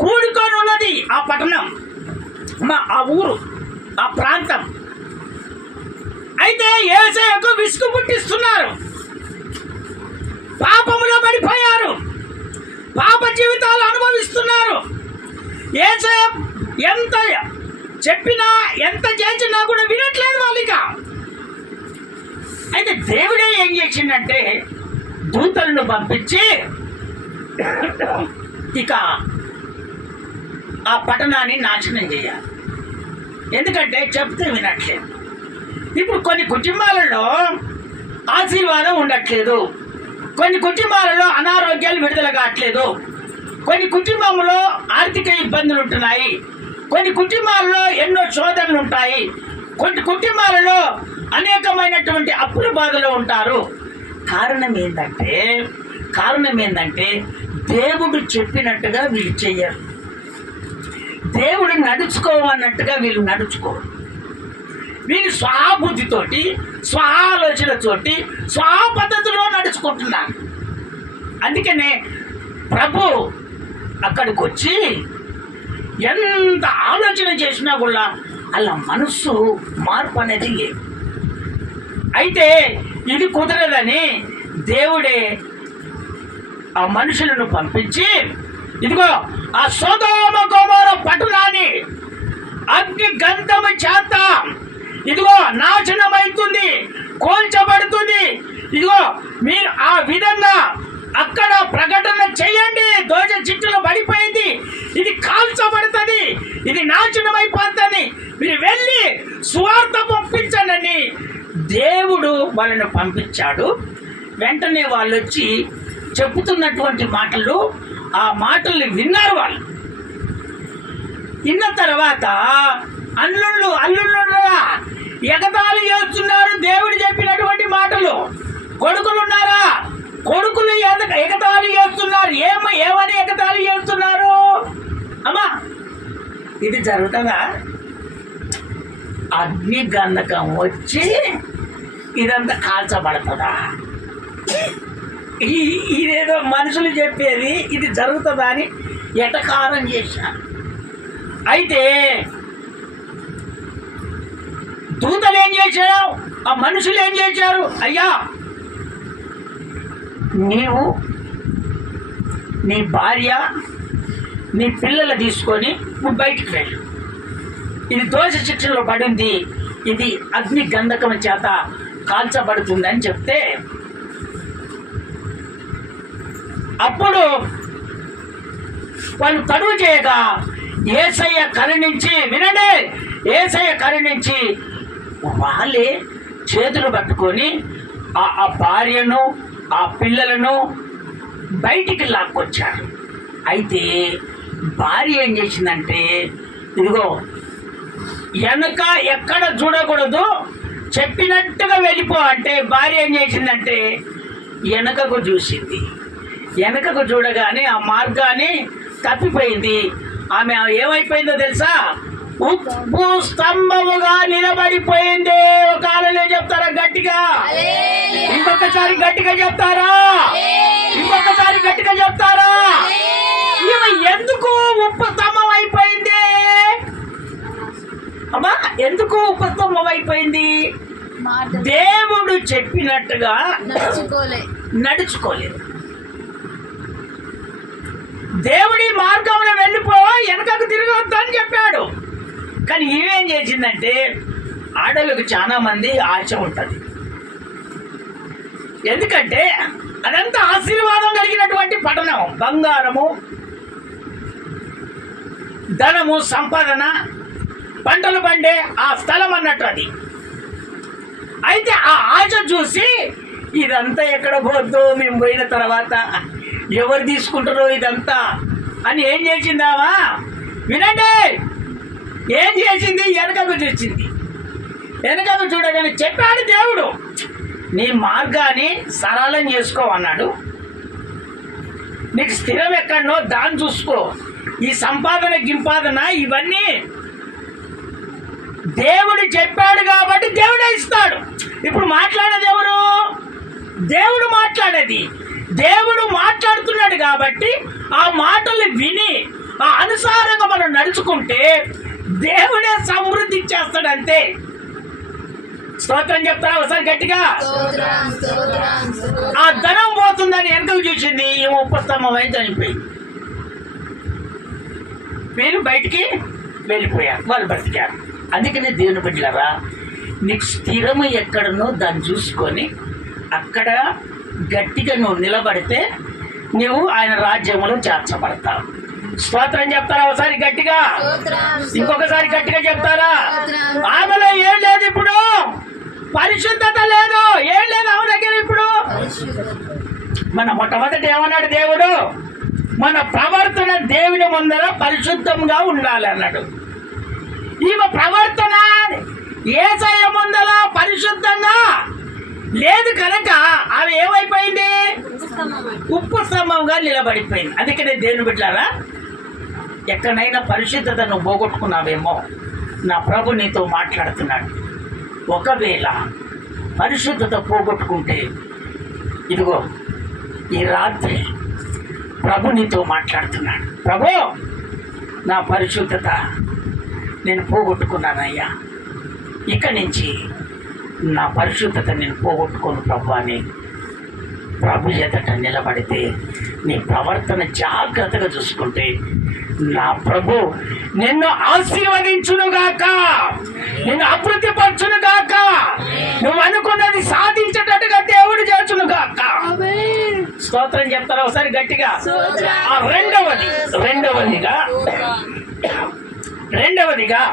కూడుకొని ఉన్నది ఆ పట్టణం, ఆ ఊరు, ఆ ప్రాంతం. అయితే యేసయ్యకు విసుగు పుట్టిస్తున్నారు, పాపములో పడిపోయారు, పాప జీవితాలు అనుభవిస్తున్నారు. యేసయ్య ఎంత చెప్పినా ఎంత చేసినా కూడా వినట్లేదు వాళ్ళిక. అయితే దేవుడే ఏం చేసిందంటే దూతలను పంపించి ఇక ఆ పట్టణాన్ని నాశనం చేయాలి. ఎందుకంటే చెప్తే వినట్లేదు. ఇప్పుడు కొన్ని కుటుంబాలలో ఆశీర్వాదం ఉండట్లేదు, కొన్ని కుటుంబాలలో అనారోగ్యాలు విడుదల కావట్లేదు, కొన్ని కుటుంబంలో ఆర్థిక ఇబ్బందులు ఉంటున్నాయి, కొన్ని కుటుంబాలలో ఎన్నో శోధనలు ఉంటాయి, కొన్ని కుటుంబాలలో అనేకమైనటువంటి అప్పుల బాధలు ఉంటారు. కారణం ఏంటంటే దేవుడు చెప్పినట్టుగా వీళ్ళు చెయ్యరు, దేవుడు నడుచుకోవన్నట్టుగా వీళ్ళు నడుచుకోరు. వీళ్ళు స్వబుద్ధితోటి, స్వ ఆలోచనతోటి, స్వ పద్ధతిలో నడుచుకుంటున్నారు. అందుకనే ప్రభు అక్కడికి వచ్చి ఎంత ఆలోచన చేసినా కూడా అలా మనస్సు మార్పు అనేది లేదు. అయితే ఇది కుదరదని దేవుడే ఆ మనుషులను పంపించి ఇదిగో ఆ సొదొమ గొమొర్రా పట్టణాన్ని అగ్ని గంధము చేత ఇదిగో నాశనమవుతుంది, కోల్చబడుతుంది. ఇదిగో మీరు ఆ విధంగా అక్కడ ప్రకటన చేయండి, దోష శిక్షలో పడిపోయింది, ఇది కాల్చబడుతుంది, ఇది నాశనమైపోతుంది, మీరు వెళ్ళి సువార్త పంపించండి దేవుడు వాళ్ళని పంపించాడు. వెంటనే వాళ్ళు వచ్చి చెప్పుతున్నటువంటి మాటలు, ఆ మాటల్ని విన్నారు. వాళ్ళు విన్న తర్వాత అల్లుళ్ళు ఎగతాళి చేస్తున్నారు దేవుడు చెప్పినటువంటి మాటలు. కొడుకులున్నారా, కొడుకులు ఎగతాళి చేస్తున్నారు. ఏమని ఎగతాళి చేస్తున్నారు? అమ్మా ఇది జరుగుతుందా? అగ్ని గంధకం వచ్చి ఇదంతా కాల్చబడుతుందా? ఇదేదో మనుషులు చెప్పేది ఇది జరుగుతుందా అని ఎటకారం చేశారు. అయితే దూతలు ఏం చేశారు, ఆ మనుషులు ఏం చేశారు? అయ్యా నీవు నీ భార్య నీ పిల్లలు తీసుకొని నువ్వు బయటికి వెళ్ళు, ఇది దోష శిక్షలో పడింది, ఇది అగ్ని గంధకం చేత కాల్చబడుతుందని చెప్తే అప్పుడు వాళ్ళు తడువు చేయగా యేసయ్య కరుణించి, వినండి, యేసయ్య కరుణించి వాళ్ళే చేతులు పట్టుకొని ఆ భార్యను ఆ పిల్లలను బయటికి లాక్కొచ్చారు. అయితే భార్య ఏం చేసిందంటే ఇదిగో వెనక ఎక్కడ చూడకూడదు, చెప్పినట్టుగా వెళ్ళిపో అంటే భార్య ఏం చేసిందంటే వెనకకు చూసింది. వెనకకు చూడగానే ఆ మార్గాన్ని తప్పిపోయింది. ఆమె ఏమైపోయిందో తెలుసా? ఉప్పు స్తంభముగా నిలబడిపోయింది. ఒక ఆలోచన చెప్తారా గట్టిగా? ఇంకొకసారి గట్టిగా చెప్తారా? ఇంకొకసారి గట్టిగా చెప్తారా? ఈమె ఎందుకు ఉప్పు స్తంభం అయిపోయింది? అమ్మా ఎందుకు ఉప్పు స్తంభం అయిపోయింది? దేవుడు చెప్పినట్టుగా నడుచుకోలేదు. దేవుడి మార్గంలో వెళ్ళిపో, వెనకకు తిరగొద్దు అని చెప్పాడు. కానీ ఈమెం చేసిందంటే ఆడలకు చాలా మంది ఆశ ఉంటుంది. ఎందుకంటే అదంతా ఆశీర్వాదం కలిగినటువంటి పట్టణం, బంగారము, ధనము, సంపాదన, పంటలు పండే ఆ స్థలం అన్నట్టు అది. అయితే ఆ ఆశ చూసి ఇదంతా ఎక్కడ పోద్దు, మేము పోయిన తర్వాత ఎవరు తీసుకుంటారో ఇదంతా అని ఏం చేసిందావా? వినండి, ఏం చేసింది? వెనకకు చూసింది. వెనకకు చూడగానే చెప్పాడు దేవుడు, నీ మార్గాన్ని సరళం చేసుకో అన్నాడు. నీకు స్థిరం ఎక్కడనో దాన్ని చూసుకో. ఈ సంపాదన గింపాదన ఇవన్నీ దేవుడు చెప్పాడు కాబట్టి దేవుడే ఇస్తాడు. ఇప్పుడు మాట్లాడేది ఎవరు? దేవుడు మాట్లాడేది. దేవుడు మాట్లాడుతున్నాడు కాబట్టి ఆ మాటలు విని ఆ అనుసారంగా మనం నడుచుకుంటే దేవుడే సమృద్ధి ఇచ్చేస్తాడు అంతే. స్తోత్రం చెప్తారా ఒకసారి గట్టిగా? స్తోత్రం స్తోత్రం స్తోత్రం. ఆ ధనం పోతుందని ఎందుకు చూసింది? ఈ ఉపస్తంభం అయితే చనిపోయింది. వీళ్ళు బయటికి వెళ్ళిపోయారు, వాళ్ళు బ్రతికారు. అందుకని దేవుని బిడ్డలారా, నీకు స్థిరము ఎక్కడనో దాన్ని చూసుకొని అక్కడ గట్టిగా నువ్వు నిలబడితే నువ్వు ఆయన రాజ్యంలో చేర్చబడతావు. స్తోత్రం చెప్తారా ఒకసారి గట్టిగా? స్తోత్రం ఇంకొకసారి గట్టిగా చెప్తారా? ఆమెలో ఏం లేదు, ఇప్పుడు పరిశుద్ధత లేదు, ఏం లేదు ఆమె దగ్గర. ఇప్పుడు మన మొట్టమొదటి ఏమన్నాడు దేవుడు? మన ప్రవర్తన దేవుని ముందర పరిశుద్ధంగా ఉండాలి అన్నాడు. ఈమె ప్రవర్తన యేసయ్య ముందర పరిశుద్ధంగా లేదు కనుక ఆమె ఏమైపోయింది? ఉప్పు స్తంభంగా నిలబడిపోయింది. అందుకనే దేవుని బిడ్డలారా, ఎక్కడైనా పరిశుద్ధతను పోగొట్టుకున్నావేమో నా ప్రభు నీతో మాట్లాడుతున్నాడు. ఒకవేళ పరిశుద్ధత పోగొట్టుకుంటే ఇదిగో ఈ రాత్రి ప్రభు నీతో మాట్లాడుతున్నాడు. ప్రభు, నా పరిశుద్ధత నేను పోగొట్టుకున్నానయ్యా, ఇక నుంచి నా పరిశుద్ధత నేను పోగొట్టుకోను ప్రభు అని ప్రభు ఎదుట నిలబడితే నీ ప్రవర్తన జాగ్రత్తగా చూసుకుంటే నా ప్రభు నిన్ను ఆశీర్వదించునుగాక, నిన్ను అభివృద్ధిపరచునుగాక, నువ్వు అనుకున్నది సాధించేటట్టుగా దేవుడు చేర్చునుగాక. స్తోత్రం చెప్తారా ఒకసారి గట్టిగా? ఆ రెండవదిగా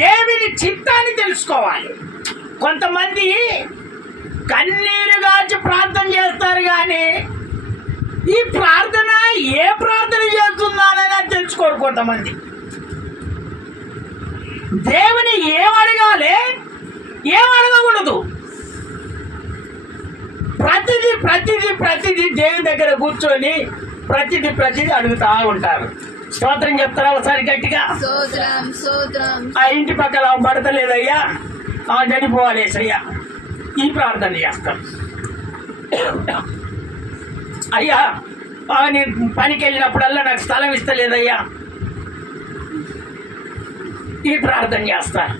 దేవుని చిత్తాన్ని తెలుసుకోవాలి. కొంతమంది కన్నీరు గాచి ప్రార్థన చేస్తారు, కానీ ఈ ప్రార్థన ఏ ప్రార్థన చేస్తున్నానని తెలుసుకోరు. కొంతమంది దేవుని ఏం అడగాలి, ఏం అడగకూడదు. ప్రతిదీ దేవుని దగ్గర కూర్చొని ప్రతిదీ అడుగుతా ఉంటారు. స్తోత్రం చెప్తారా ఒకసారి గట్టిగా? స్తోత్రం స్తోత్రం. ఆ ఇంటి పక్కన పడతలేదయ్యా, చనిపోవాలేసయ్యా, ఈ ప్రార్థన చేస్తాం. అయ్యా నేను పనికి వెళ్ళినప్పుడల్లా నాకు స్థలం ఇస్తలేదయ్యా, ఈ ప్రార్థన చేస్తారు.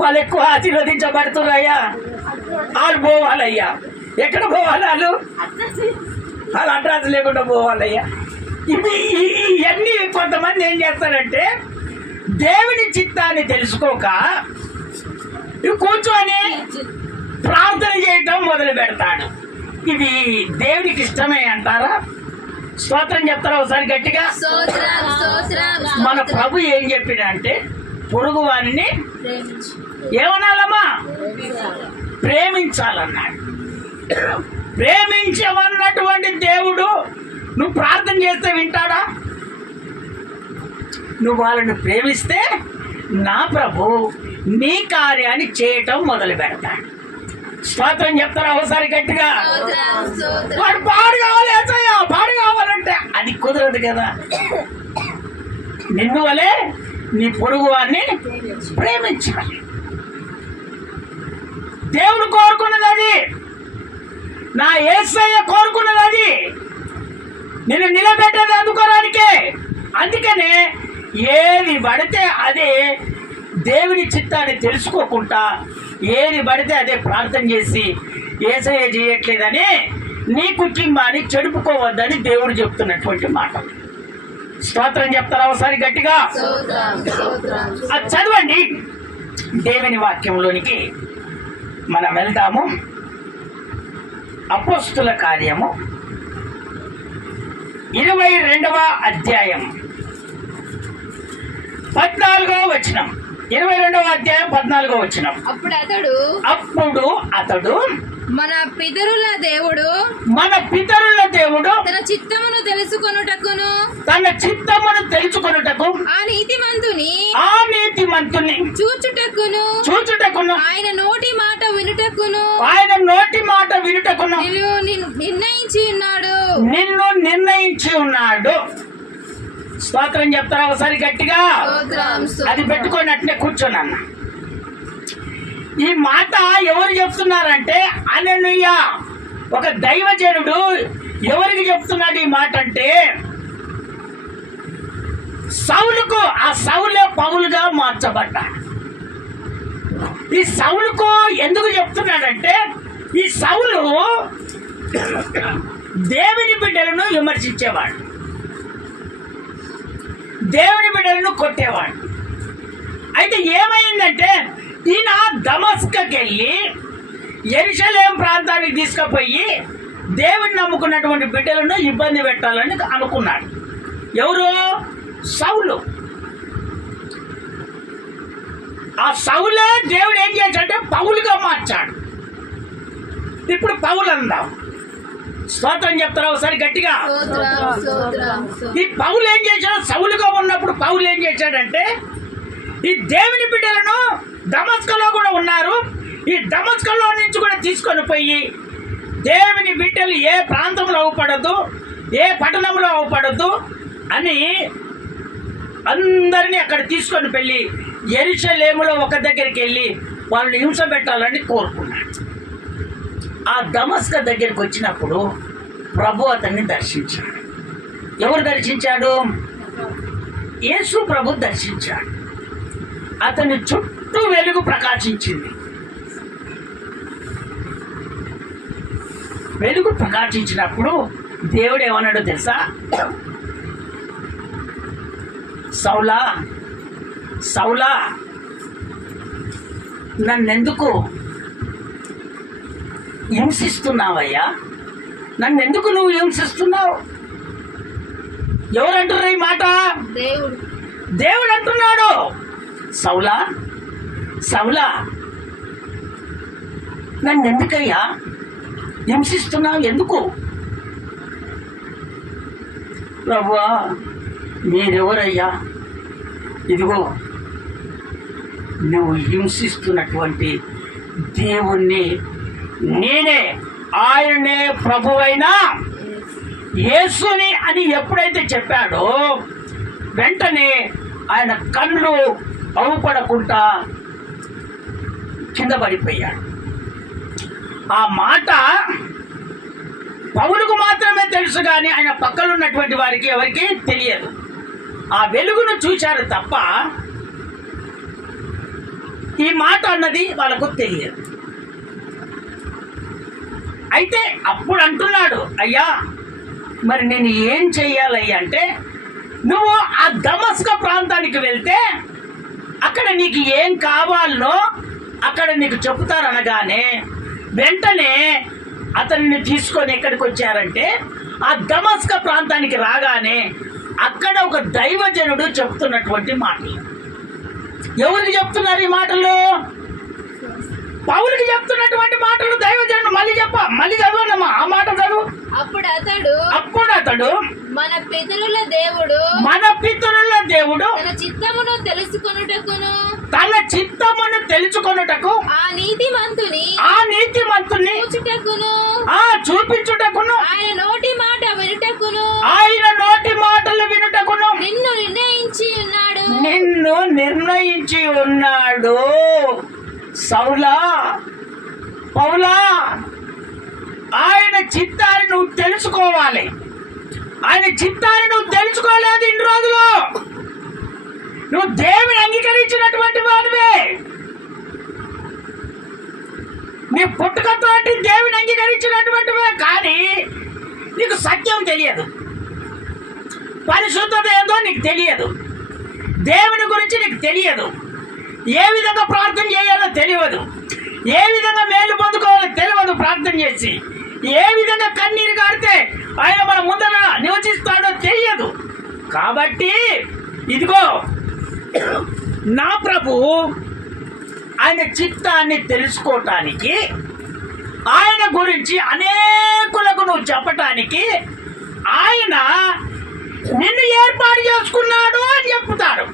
వాళ్ళు ఎక్కువ ఆశీర్వదించబడుతున్నారయ్యా, వాళ్ళు పోవాలయ్యా. ఎక్కడ పోవాలి? వాళ్ళు అడ్రస్ లేకుండా పోవాలయ్యా. ఇవన్నీ కొంతమంది ఏం చేస్తారంటే దేవుని చిత్తాన్ని తెలుసుకోక కూర్చొని ప్రార్థన చేయటం మొదలు పెడతాడు. ఇది దేవునికి ఇష్టమే అంటారా? స్తోత్రం చెప్తారా ఒకసారి గట్టిగా? స్తోత్రం స్తోత్రం. మన ప్రభు ఏం చెప్పాడంటే పొరుగు వారిని ఏమనాలమ్మా? ప్రేమించాలన్నాడు. ప్రేమించమన్నటువంటి దేవుడు నువ్వు ప్రార్థన చేస్తే వింటాడా? నువ్వు వాళ్ళని ప్రేమిస్తే నా ప్రభు నీ కార్యాన్ని చేయటం మొదలు పెడతాడు. స్తోత్రం చెప్తారా ఒకసారి గట్టిగా? వాడు పాడు కావాలి, ఏసయ్యా పాడు కావాలంటే అది కుదరదు కదా. నిన్ను వలే నీ పొరుగు వారిని ప్రేమించాలి. దేవుడు కోరుకున్నది అది, నా యేసయ్య కోరుకున్నది అది. నిన్ను నిలబెట్టేది అందుకోవడానికే. అందుకనే ఏది పడితే అదే దేవుని చిత్తాన్ని తెలుసుకోకుండా ఏది పడితే అదే ప్రార్థన చేసి యేసయ్య చేయట్లేదని నీ కుటుంబాన్ని చెడుపుకోవద్దని దేవుడు చెప్తున్నటువంటి మాట. స్తోత్రం చెప్తారా ఒకసారి గట్టిగా? అది చదవండి దేవుని వాక్యంలోనికి మనం వెళ్దాము. అపోస్తుల కార్యము 22వ అధ్యాయం 14వ వచనం. 22వ అధ్యాయం 14వ వచనం. అప్పుడు అతడు మన పితరుల దేవుడు మన పితరుల దేవుడు తన చిత్తమును తెలుసుకొనుటకును తన చిత్తమును తెలుసుకొనుటకు ఆ నీతిమంతుని చూచుటకును ఆయన నోటి మాట వినుటకును ఆయన నోటి మాట వినుటకును నిన్ను నిర్ణయించి ఉన్నాడు. స్తోత్రం చెప్తారా ఒకసారి గట్టిగా? అది పెట్టుకొని అట్నే కూర్చోనన్న. ఈ మాట ఎవరు చెప్తున్నారంటే అననీయ, ఒక దైవజనుడు. ఎవరికి చెప్తున్నాడు ఈ మాట అంటే సౌలుకు. ఆ సౌలే పౌలుగా మార్చబడ్డాడు. ఈ సౌలుకు ఎందుకు చెప్తున్నాడంటే ఈ సౌలు దేవుని బిడ్డలను విమర్శించేవాడు, దేవుని బిడ్డలను కొట్టేవాడు. అయితే ఏమైందంటే ఈయన దమస్కకి వెళ్ళి యెరూషలేం ప్రాంతానికి తీసుకుపోయి దేవుని నమ్ముకున్నటువంటి బిడ్డలను ఇబ్బంది పెట్టాలని అనుకున్నాడు. ఎవరు? సౌలు. ఆ సౌలే దేవుడు ఏం చేశాడంటే పౌలుగా మార్చాడు. ఇప్పుడు పౌలు అందాం. స్తోత్రం చెప్తారా ఒకసారి గట్టిగా? ఈ పౌలు ఏం చేశాడు? సౌలుగా ఉన్నప్పుడు పౌలు ఏం చేశాడంటే ఈ దేవుని బిడ్డలను దమస్కలో కూడా ఉన్నారు, ఈ దమస్కలో నుంచి కూడా తీసుకొని పోయి దేవుని బిడ్డలు ఏ ప్రాంతంలో అవపడద్దు, ఏ పట్టణంలో అవపడద్దు అని అందరినీ అక్కడ తీసుకొని వెళ్ళి యెరూషలేములో ఒక దగ్గరికి వెళ్ళి వాళ్ళని హింస పెట్టాలని కోరుకున్నాడు. ఆ దమస్క దగ్గరికి వచ్చినప్పుడు ప్రభు అతన్ని దర్శించాడు. ఎవరు దర్శించాడు? యేసు ప్రభు దర్శించాడు. అతని చుట్టూ వెలుగు ప్రకాశించింది. వెలుగు ప్రకాశించినప్పుడు దేవుడు ఏమన్నాడో తెలుసా? సౌలా, సౌలా, నన్నెందుకు హింసిస్తున్నావయ్యా? నన్నెందుకు నువ్వు హింసిస్తున్నావు? ఎవరు అంటున్నారు ఈ మాట? దేవుడు అంటున్నాడు. సౌలా, సౌలా, నన్నెందుకయ్యా హింసిస్తున్నావు? ఎందుకు? ప్రభువా, మీరెవరయ్యా? ఇదిగో నువ్వు హింసిస్తున్నటువంటి దేవుణ్ణి నేనే, ఆయనే ప్రభువైన యేసుని అని ఎప్పుడైతే చెప్పాడో వెంటనే ఆయన కళ్ళు అవుపడకుండా కింద పడిపోయాడు. ఆ మాట పౌలుకు మాత్రమే తెలుసు, కానీ ఆయన పక్కన ఉన్నటువంటి వారికి ఎవరికి తెలియదు. ఆ వెలుగును చూశారు తప్ప ఈ మాట అన్నది వాళ్ళకు తెలియదు. అయితే అప్పుడు అంటున్నాడు, అయ్యా మరి నేను ఏం చెయ్యాలయ్యా అంటే, నువ్వు ఆ దమస్క ప్రాంతానికి వెళ్తే అక్కడ నీకు ఏం కావాలనో అక్కడ నీకు చెప్తారనగానే వెంటనే అతన్ని తీసుకొని ఎక్కడికి వచ్చారంటే ఆ దమస్క ప్రాంతానికి రాగానే అక్కడ ఒక దైవజనుడు చెప్తున్నటువంటి మాటలు. ఎవరికి చెప్తున్నారు ఈ మాటలు? పౌలుకి చెప్తున్నటువంటి మాటలు దైవజనుడు. మళ్ళీ చదవనమ్మా ఆ మాట చదువు. అప్పుడు అతడు మన పితరుల దేవుడు తన చిత్తమును తెలుసుకొనుటకు ఆ నీతిమంతుని చూపించుటకును ఆయన నోటి మాటలు వినుటకును నిన్ను నిర్ణయించి ఉన్నాడు. సౌలా, పౌలా, ఆయన చిత్తాన్ని నువ్వు తెలుసుకోవాలి. ఆయన చిత్తాన్ని నువ్వు తెలుసుకోలేదు ఇన్ని రోజులు. నువ్వు దేవుని అంగీకరించినటువంటి వాడివే. నీ పుట్టుకతో దేవుని అంగీకరించినటువంటివే, కానీ నీకు సత్యం తెలియదు, పరిశుద్ధత ఏదో నీకు తెలియదు, దేవుని గురించి నీకు తెలియదు, ఏ విధంగా ప్రార్థన చేయాలో తెలియదు, ఏ విధంగా మేలు పొందుకోవాలో తెలియదు. ప్రార్థన చేసి ఏ విధంగా కన్నీరు కాడితే ఆయన మన ముందర నివసిస్తాడో తెలియదు. కాబట్టి ఇదిగో నా ప్రభు ఆయన చిత్తాన్ని తెలుసుకోవటానికి ఆయన గురించి అనేకులకు నువ్వు చెప్పటానికి ఆయన నిన్ను ఏర్పాటు చేసుకున్నాడు అని చెప్తాడు.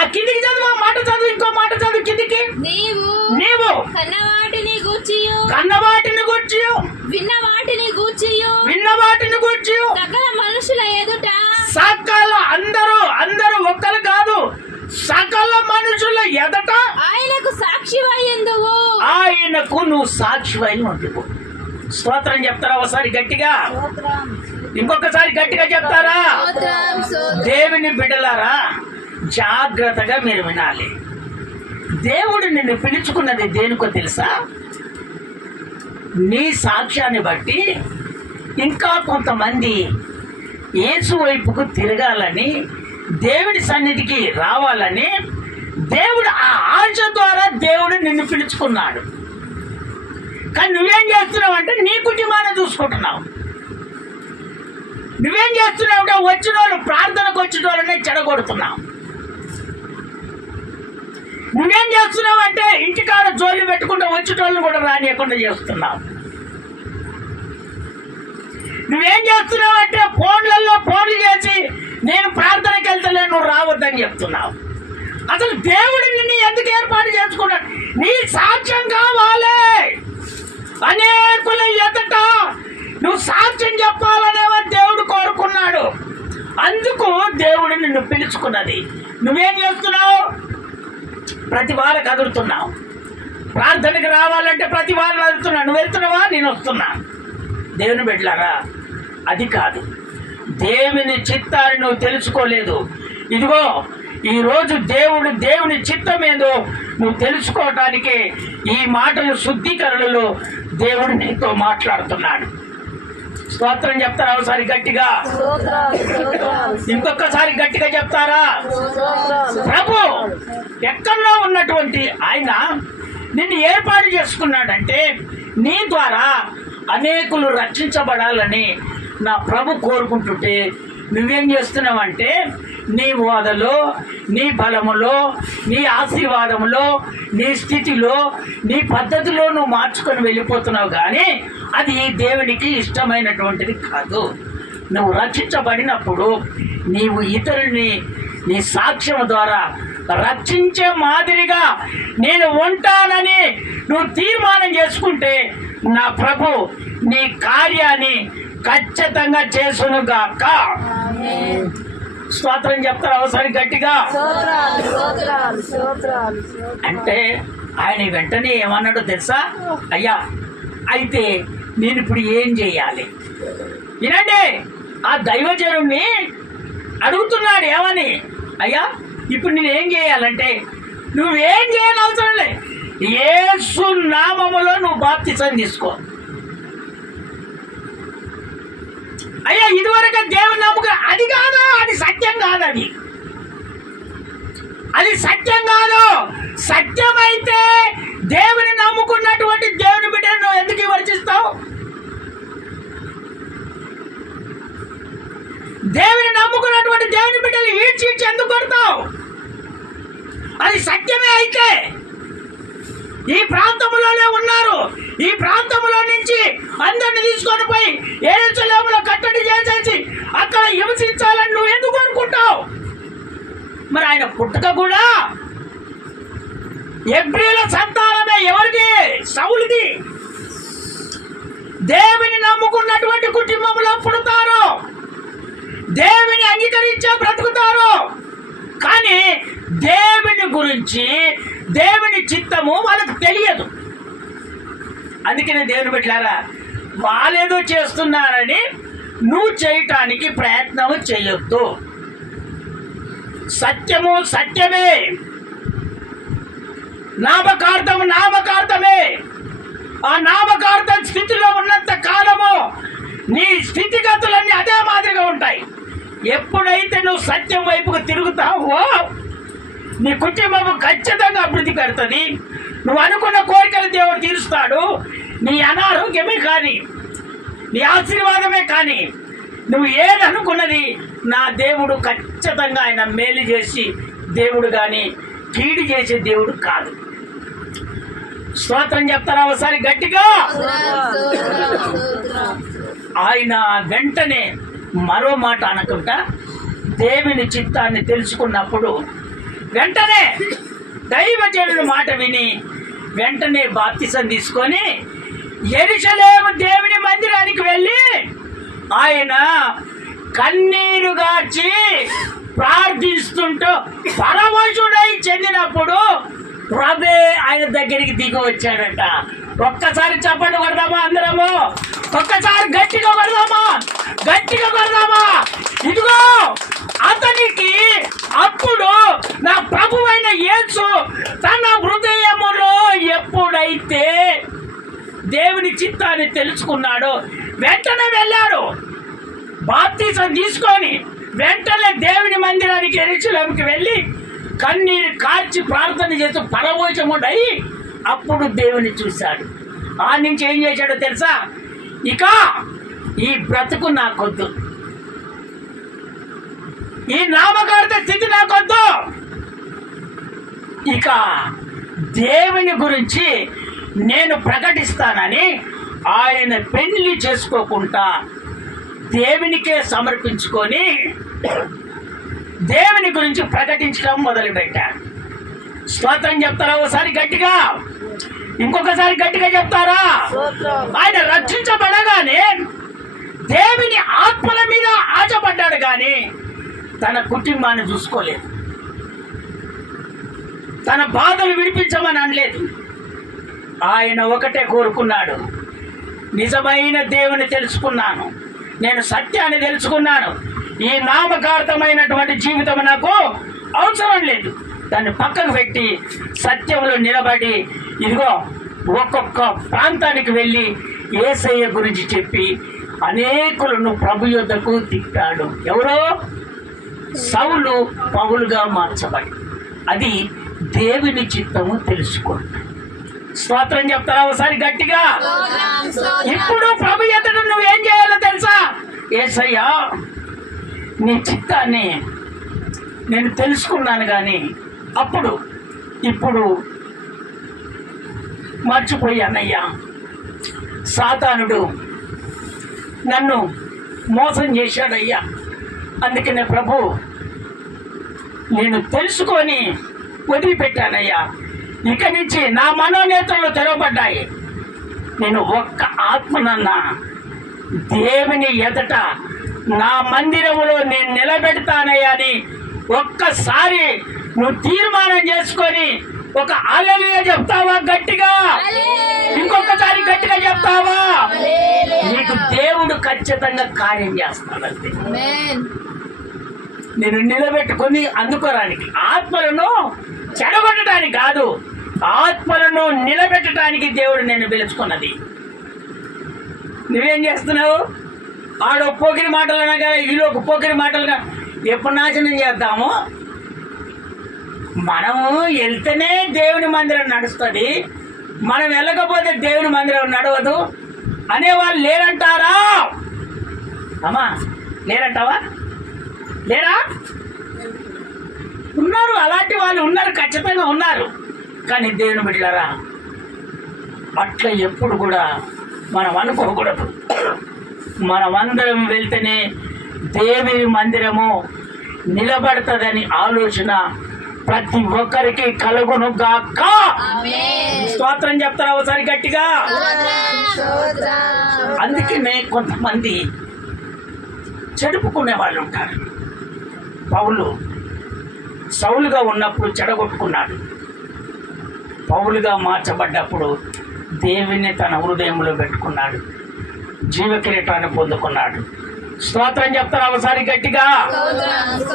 ఆ కిందికి చదువు, ఆ మాట చదువు, ఇంకో మాట చదువు కిందికి. నీవు కన్నవాటిని గూర్చి విన్న వాటిని గూర్చి సకల మనుషుల ఎదుట అందరూ ఒక్కరు కాదు, సకల మనుషుల ఎదుట ఆయనకు సాక్షివయ్యుందువు. ఆయనకు నువ్వు సాక్షివై ఉంటువు. స్తోత్రం చెప్తారా ఒకసారి గట్టిగా? ఇంకొకసారి గట్టిగా చెప్తారా? దేవుని బిడ్డలారా, జాగ్రత్తగా మీరు వినాలి. దేవుడు నిన్ను పిలుచుకున్నది దేనికో తెలుసా? నీ సాక్ష్యాన్ని బట్టి ఇంకా కొంతమంది యేసు వైపుకు తిరగాలని, దేవుడి సన్నిధికి రావాలని దేవుడు ఆ ఆశ ద్వారా దేవుడు నిన్ను పిలుచుకున్నాడు. కానీ నువ్వేం చేస్తున్నావు అంటే నీ కుటుంబాన్ని చూసుకుంటున్నావు. నువ్వేం చేస్తున్నావు అంటే వచ్చిన వాళ్ళు, ప్రార్థనకు వచ్చిన వాళ్ళనే చెడగొడుతున్నావు. నువ్వేం చేస్తున్నావు అంటే ఇంటికాడ జోలి పెట్టుకుంటూ వచ్చేటోళ్ళని కూడా రానియకుండా చేస్తున్నావు. నువ్వేం చేస్తున్నావు అంటే ఫోన్లు చేసి నేను ప్రార్థనకి వెళ్తలేను, నువ్వు రావద్దని చెప్తున్నావు. అసలు దేవుడు నిన్ను ఎందుకు ఏర్పాటు చేసుకున్నాడు? నీ సాక్ష్యం కావాలి. అనేకుల ఎదుట నువ్వు సాక్ష్యం చెప్పాలనేవో దేవుడు కోరుకున్నాడు. అందుకు దేవుడు నిన్ను పిలుచుకున్నది. నువ్వేం చేస్తున్నావు? ప్రతి వారం కదురుతున్నావు. ప్రార్థనకి రావాలంటే ప్రతి వారం కదురుతున్నావు. నువ్వు వెళ్తున్నావా? నేను వస్తున్నా. దేవుని బిడ్డలారా, అది కాదు. దేవుని చిత్తాన్ని నువ్వు తెలుసుకోలేదు. ఇదిగో ఈరోజు దేవుని చిత్తం ఏదో నువ్వు తెలుసుకోవటానికి ఈ మాటలు శుద్ధీకరణలో దేవుడు నీతో మాట్లాడుతున్నాడు. స్తోత్రం చెప్తారా ఒకసారి గట్టిగా? ఇంకొకసారి గట్టిగా చెప్తారా? ప్రభు ఎక్కడో ఉన్నటువంటి ఆయన నిన్ను ఏర్పాటు చేసుకున్నాడంటే నీ ద్వారా అనేకులు రక్షించబడాలని నా ప్రభు కోరుకుంటుంటే నువ్వేం చేస్తున్నావంటే నీ బోధలో, నీ బలములో, నీ ఆశీర్వాదములో, నీ స్థితిలో, నీ పద్ధతిలో నువ్వు మార్చుకొని వెళ్ళిపోతున్నావు. కానీ అది దేవునికి ఇష్టమైనటువంటిది కాదు. నువ్వు రక్షించబడినప్పుడు నీవు ఇతరుని నీ సాక్ష్యం ద్వారా రక్షించే మాదిరిగా నేను ఉంటానని నువ్వు తీర్మానం చేసుకుంటే నా ప్రభు నీ కార్యాన్ని ఖచ్చితంగా చేసునుగాక. స్తోత్రం చెప్తారు అవసరం గట్టిగా? అంటే ఆయన వెంటనే ఏమన్నాడో తెలుసా? అయ్యా, అయితే నేను ఇప్పుడు ఏం చేయాలి? వినండి, ఆ దైవజనుడిని అడుగుతున్నాడు ఏమని? అయ్యా, ఇప్పుడు నేను ఏం చేయాలంటే, నువ్వేం చేయని అవసరం లేదు, యేసు నామములో నువ్వు బాప్తిసం తీసుకో. అయ్యా, ఇదివరకు దేవుని నమ్ముకు, అది కాదు, అది సత్యం కాదు, అది సత్యం కాదు. సత్యమైతే దేవుని నమ్ముకున్నటువంటి దేవుని బిడ్డను నువ్వు ఎందుకు విమర్శిస్తావు? దేవుని నమ్ముకున్నటువంటి దేవుని బిడ్డలు ఈడ్చి ఎందుకు కొడతావు? అది సత్యమే అయితే ఈ ప్రాంతంలోనే ఉన్నారు. ఈ ప్రాంతంలో నుంచి అందరిని తీసుకొని పోయి యెరూషలేములో కట్టడి చేసేసి అక్కడ హింసించాలని నువ్వు ఎందుకు అనుకుంటావు? మరి ఆయన పుట్టుక కూడా ఎబ్రీల సంతానమే. ఎవరిది? సౌలుది. దేవుని నమ్ముకున్నటువంటి కుటుంబంలో పుడతారు, దేవుని అంగీకరించే బ్రతుకుతారు. కానీ దేవుని గురించి, దేవుని చిత్తము వాళ్ళకు తెలియదు. అందుకనే దేవుని బిడ్డలారా, వాళ్ళేదో చేస్తున్నారని నువ్వు చేయటానికి ప్రయత్నం చేయొద్దు. సత్యము సత్యమే, నామకార్థము నామకార్థమే. ఆ నామకార్థ స్థితిలో ఉన్నంత కాలము నీ స్థితిగతులన్నీ అదే మాదిరిగా ఉంటాయి. ఎప్పుడైతే నువ్వు సత్యం వైపుకు తిరుగుతావో నీ కుటుంబము ఖచ్చితంగా అభివృద్ధి పెడుతుంది. నువ్వు అనుకున్న కోరికలు దేవుడు తీరుస్తాడు. నీ అనారోగ్యమే కానీ, నీ ఆశీర్వాదమే కానీ, నువ్వు ఏది అనుకున్నది నా దేవుడు ఖచ్చితంగా ఆయన మేలు చేసి దేవుడు కానీ కీడు చేసే దేవుడు కాదు. స్తోత్రం చెప్తారా ఒకసారి గట్టిగా? ఆయన వెంటనే మరో మాట అనకుండా దేవుని చిత్తాన్ని తెలుసుకున్నప్పుడు వెంటనే దైవజనుడి మాట విని వెంటనే బాప్తిసం తీసుకొని యెరూషలేము దేవుని మందిరానికి వెళ్ళి ఆయన కన్నీరు గార్చి ప్రార్థిస్తుంటూ పరవశుడై చెందినప్పుడు ప్రభే ఆయన దగ్గరికి దిగి వచ్చాడట. ఒక్కసారి చప్పట్లు కొడదామా అందరము? ఒక్కసారి గట్టిగా కొడదామా? గట్టిగా కొడదామా? ఇదిగో అతనికి అప్పుడు నా ప్రభువైన యేసు తన హృదయములో ఎప్పుడైతే దేవుని చిత్తాన్ని తెలుసుకున్నాడో వెంటనే వెళ్ళాడు. బాప్తిసం తీసుకొని వెంటనే దేవుని మందిరానికి యెరూషలేముకి వెళ్ళి కన్నీరు కార్చి ప్రార్థన చేస్తూ పరవశముడై అప్పుడు దేవుని చూశాడు. ఆ నుంచి ఏం చేశాడో తెలుసా? ఇక ఈ బ్రతుకు నాకొద్దు, ఈ నామకార్థ స్థితి నాకొద్దు, ఇక దేవుని గురించి నేను ప్రకటిస్తానని ఆయన పెళ్లి చేసుకోకుండా దేవునికే సమర్పించుకొని దేవుని గురించి ప్రకటించడం మొదలుపెట్టాడు. స్తోత్రం చెప్తారా ఒకసారి గట్టిగా? ఇంకొకసారి గట్టిగా చెప్తారా? ఆయన రక్షించబడగానే దేవుని ఆత్మల మీద ఆశపడ్డాడు కానీ తన కుటుంబాన్ని చూసుకోలేదు, తన బాధలు విడిపించమని అనలేదు. ఆయన ఒకటే కోరుకున్నాడు, నిజమైన దేవుని తెలుసుకున్నాను, నేను సత్యాన్ని తెలుసుకున్నాను, ఈ నామకార్థమైనటువంటి జీవితం నాకు అవసరం లేదు, దాన్ని పక్కకు పెట్టి సత్యంలో నిలబడి ఇదిగో ఒక్కొక్క ప్రాంతానికి వెళ్ళి యేసయ్య గురించి చెప్పి అనేకులను ప్రభు యొద్దకు తిప్పాడు. ఎవరో సౌలు పౌలుగా మార్చబడి, అది దేవుని చిత్తము తెలుసుకోండి. స్తోత్రం చెప్తారా ఒకసారి గట్టిగా? ఇప్పుడు ప్రభు ఎదుట నువ్వేం చేయాలో తెలుసా? యేసయ్యా నీ చిత్తాన్ని నేను తెలుసుకున్నాను కానీ ఇప్పుడు మర్చిపోయానయ్యా. సాతానుడు నన్ను మోసం చేశాడయ్యా. అందుకనే ప్రభు నేను తెలుసుకొని వదిలిపెట్టానయ్యా. ఇక నుంచి నా మనోనేత్రాలు తెరవబడ్డాయి. నేను ఒక్క ఆత్మనన్నా దేవుని ఎదుట నా మందిరములో నేను నిలబెడతానయ్యా అని ఒక్కసారి నువ్వు తీర్మానం చేసుకొని ఒక హల్లెలూయా చెప్తావా గట్టిగా? ఇంకొకసారి గట్టిగా చెప్తావా? నీకు దేవుడు ఖచ్చితంగా కార్యం చేస్తాడంతే. నేను నిలబెట్టుకొని అందుకోరానికి, ఆత్మలను చెడగొట్టడానికి కాదు, ఆత్మలను నిలబెట్టడానికి దేవుడు నేను పిలుచుకున్నది. నువ్వేం చేస్తున్నావు? ఆడో పోకిరి మాటలు అనగా ఈలోకి పోకిరి మాటలుగా ఎప్పుడు నాశనం చేద్దాము? మనము వెళ్తేనే దేవుని మందిరం నడుస్తుంది, మనం వెళ్ళకపోతే దేవుని మందిరం నడవదు అనేవాళ్ళు లేరంటారా? అమ్మా లేరంటావా? లేరా? ఉన్నారు, అలాంటి వాళ్ళు ఉన్నారు, ఖచ్చితంగా ఉన్నారు. కానీ దేవుని బిడ్డలారా అట్లా ఎప్పుడు కూడా మనం అనుకోకూడదు. మనమందరం వెళ్తేనే దేవుని మందిరము నిలబడుతుందని ఆలోచన ప్రతి ఒక్కరికి కలుగును గాక. స్తోత్రం చెప్తారా ఒకసారి గట్టిగా? అందుకనే కొంతమంది చెడుపుకునే వాళ్ళు ఉంటారు. పౌలు సౌలుగా ఉన్నప్పుడు చెడగొట్టుకున్నాడు, పౌలుగా మార్చబడ్డప్పుడు దేవుని తన హృదయంలో పెట్టుకున్నాడు, జీవ కిరీటాన్ని పొందుకున్నాడు. స్తోత్రం చెప్తారా ఒకసారి గట్టిగా?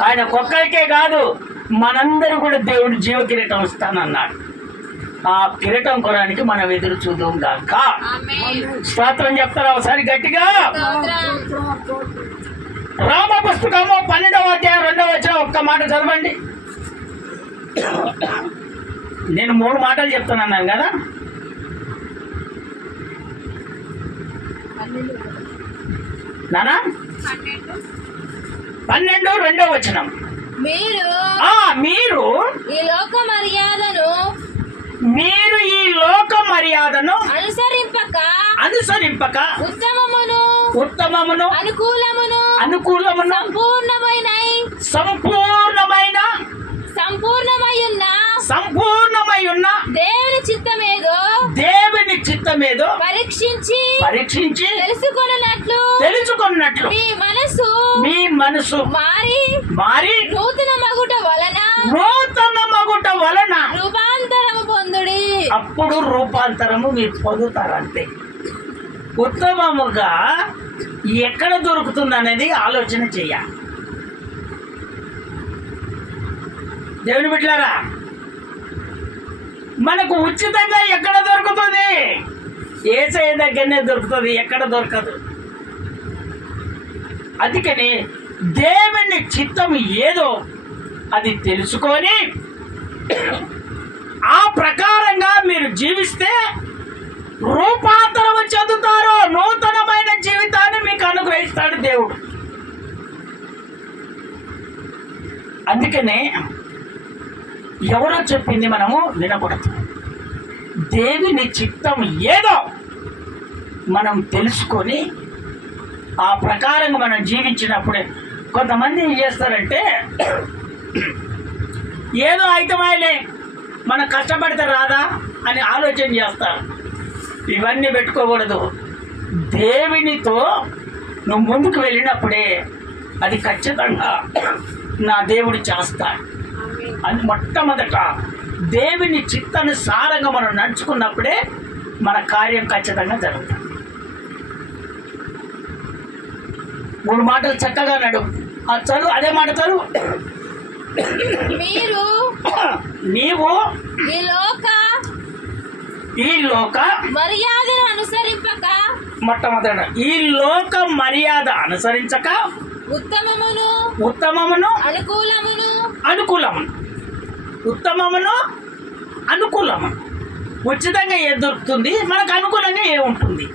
ఆయన ఒక్కరికే కాదు, మనందరూ కూడా దేవుడు జీవ కిరీటం ఇస్తానన్నాడు. ఆ కిరీటం కొనడానికి మనం ఎదురు చూద్దాం గాక. స్తోత్రం చెప్తారా ఒకసారి గట్టిగా? రామ పుస్తకము 12వ అధ్యాయం 2వ వచనం ఒక్క మాట చదవండి. నేను 3 మాటలు చెప్తున్నాను కదా. నానా 12 2వ వచనం. మీరు మీరు ఈ లోక మర్యాదను మీరు ఈ లోక మర్యాదను అనుసరింపక ఉత్తమమును అనుకూలమును సంపూర్ణమై ఉన్న దేవుని చిత్తమేదో పరీక్షించి తెలుసుకున్నట్లు మీ మనసు మారి నూతన మగుట వలన రూపాంతరము పొందుడి. అప్పుడు రూపాంతరము మీరు పొందుతారు. అంతే. ఉత్తమముగా ఎక్కడ దొరుకుతుంది అనేది ఆలోచన చెయ్యాలి. దేవుని బిడ్డలారా, మనకు ఉచితంగా ఎక్కడ దొరుకుతుంది? యేసయ్య దగ్గరనే దొరుకుతుంది, ఎక్కడ దొరకదు. అందుకని దేవుని చిత్తం ఏదో అది తెలుసుకొని ఆ ప్రకారంగా మీరు జీవిస్తే రూపాంతరం చెందుతారు. నూతనమైన జీవితాన్ని మీకు అనుగ్రహిస్తాడు దేవుడు. అందుకనే ఎవరో చెప్పింది మనము వినకూడదు. దేవుని చిత్తం ఏదో మనం తెలుసుకొని ఆ ప్రకారంగా మనం జీవించినప్పుడే. కొంతమంది ఏం చేస్తారంటే, ఏదో అయితమాయలే మనం కష్టపడితే రాదా అని ఆలోచన చేస్తారు. ఇవన్నీ పెట్టుకోకూడదు. దేవునితో నువ్వు ముందుకు వెళ్ళినప్పుడే అది ఖచ్చితంగా నా దేవుడు చేస్తాడు. అది మొట్టమొదట దేవుని చిత్తానుసారంగా మనం నడుచుకున్నప్పుడే మన కార్యం ఖచ్చితంగా జరుగుతుంది. 3 మాటలు చక్కగా నడువు. చదువు, అదే మాట చదువు. నీవు ఈ లోక మర్యాదను అనుసరింపక, మొట్టమొదట ఈ లోక మర్యాద అనుసరించక ఉత్తమమును అనుకూలము ఉచితంగా ఏ దొరుకుతుంది, మనకు అనుకూలంగా ఏ ఉంటుంది.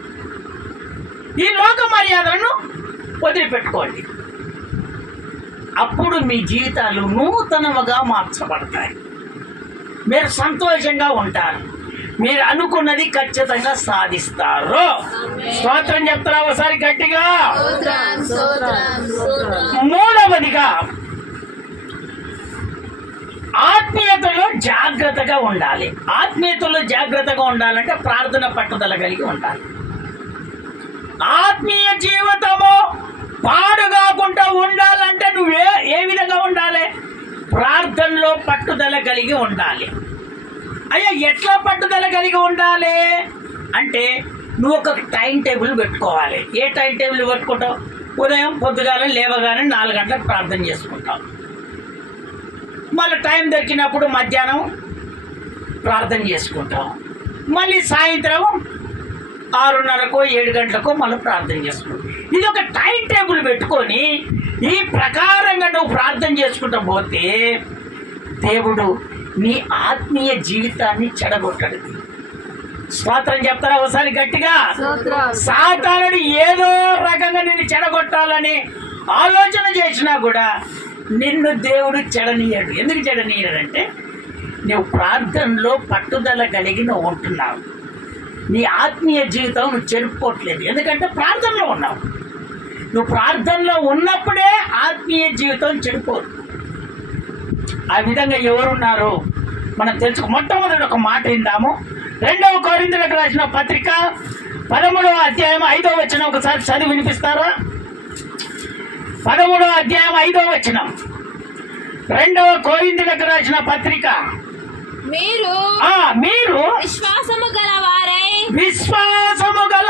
ఈ లోక మర్యాదలను వదిలిపెట్టుకోండి. అప్పుడు మీ జీవితాలు నూతనముగా మార్చబడతాయి. మీరు సంతోషంగా ఉంటారు. మీరు అనుకున్నది ఖచ్చితంగా సాధిస్తారు. స్తోత్రం చెప్తారా ఒకసారి గట్టిగా? మూడవదిగా ఆత్మీయతలో జాగ్రత్తగా ఉండాలి. ఆత్మీయతలో జాగ్రత్తగా ఉండాలంటే ప్రార్థన పట్టుదల కలిగి ఉండాలి. ఆత్మీయ జీవితము పాడు కాకుండా ఉండాలంటే నువ్వే ఏ విధంగా ఉండాలి? ప్రార్థనలో పట్టుదల కలిగి ఉండాలి. అయ్యా, ఎట్లా పట్టుదల కలిగి ఉండాలి అంటే నువ్వు ఒక టైం టేబుల్ పెట్టుకోవాలి. ఏ టైం టేబుల్ పెట్టుకుంటావు? ఉదయం పొద్దుగాల లేవగానే 4 గంటలకు ప్రార్థన చేసుకుంటావు. మళ్ళీ టైం దొరికినప్పుడు మధ్యాహ్నం ప్రార్థన చేసుకుంటాం. మళ్ళీ సాయంత్రం 6:30కో 7 గంటలకో మళ్ళీ ప్రార్థన చేసుకుంటాం. ఇది ఒక టైం టేబుల్ పెట్టుకొని ఈ ప్రకారంగా నువ్వు ప్రార్థన చేసుకుంటూ పోతే దేవుడు నీ ఆత్మీయ జీవితాన్ని చెడగొట్టడు. స్తోత్రం చెప్తారా ఒకసారి గట్టిగా? సాతానుడు ఏదో రకంగా నిన్ను చెడగొట్టాలని ఆలోచన చేసినా కూడా నిన్ను దేవుడు చెడనీయడు. ఎందుకు చెడనీయడంటే నువ్వు ప్రార్థనలో పట్టుదల కలిగి నువ్వు ఉంటున్నావు. నీ ఆత్మీయ జీవితం నువ్వు చెరుపుకోవట్లేదు. ఎందుకంటే ప్రార్థనలో ఉన్నావు. నువ్వు ప్రార్థనలో ఉన్నప్పుడే ఆత్మీయ జీవితం చెడిపోదు. ఆ విధంగా ఎవరున్నారు మనం తెలుసుకో. మొట్టమొదటి ఒక మాట విందాము. 2వ కొరింథీయులకు రాసిన పత్రిక 13వ అధ్యాయం 5వ వచనం ఒకసారి చదివి వినిపిస్తారా? 13వ అధ్యాయం 5వ వచనం. 2వ కొరింథీయులకు రాసిన పత్రిక. మీరు మీరు విశ్వాసము గల